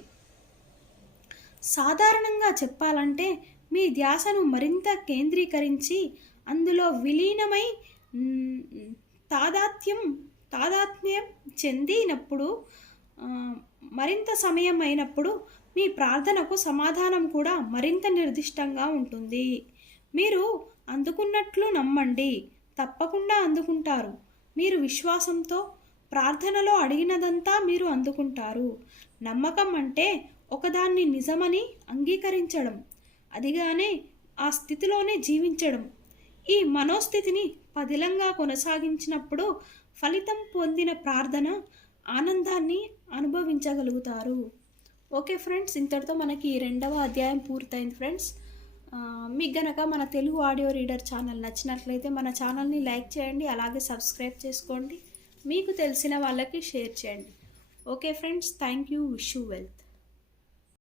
సాధారణంగా చెప్పాలంటే మీ ధ్యాసను మరింత కేంద్రీకరించి అందులో విలీనమై తాదాత్మ్యం చెందినప్పుడు మరింత సమయం అయినప్పుడు మీ ప్రార్థనకు సమాధానం కూడా మరింత నిర్దిష్టంగా ఉంటుంది. మీరు అందుకున్నట్లు నమ్మండి, తప్పకుండా అందుకుంటారు. మీరు విశ్వాసంతో ప్రార్థనలో అడిగినదంతా మీరు అందుకుంటారు. నమ్మకం అంటే ఒకదాన్ని నిజమని అంగీకరించడం, అదిగానే ఆ స్థితిలోనే జీవించడం. ఈ మనోస్థితిని పదిలంగా కొనసాగించినప్పుడు ఫలితం పొందిన ప్రార్థన ఆనందాన్ని అనుభవించగలుగుతారు. ఓకే ఫ్రెండ్స్, ఇంతటితో మనకి 2వ అధ్యాయం పూర్తయింది ఫ్రెండ్స్. మీకు గనక మన తెలుగు ఆడియో రీడర్ ఛానల్ నచ్చినట్లయితే మన ఛానల్ని లైక్ చేయండి, అలాగే సబ్స్క్రైబ్ చేసుకోండి, మీకు తెలిసిన వాళ్ళకి షేర్ చేయండి. Okay friends, thank you. Wish you wealth.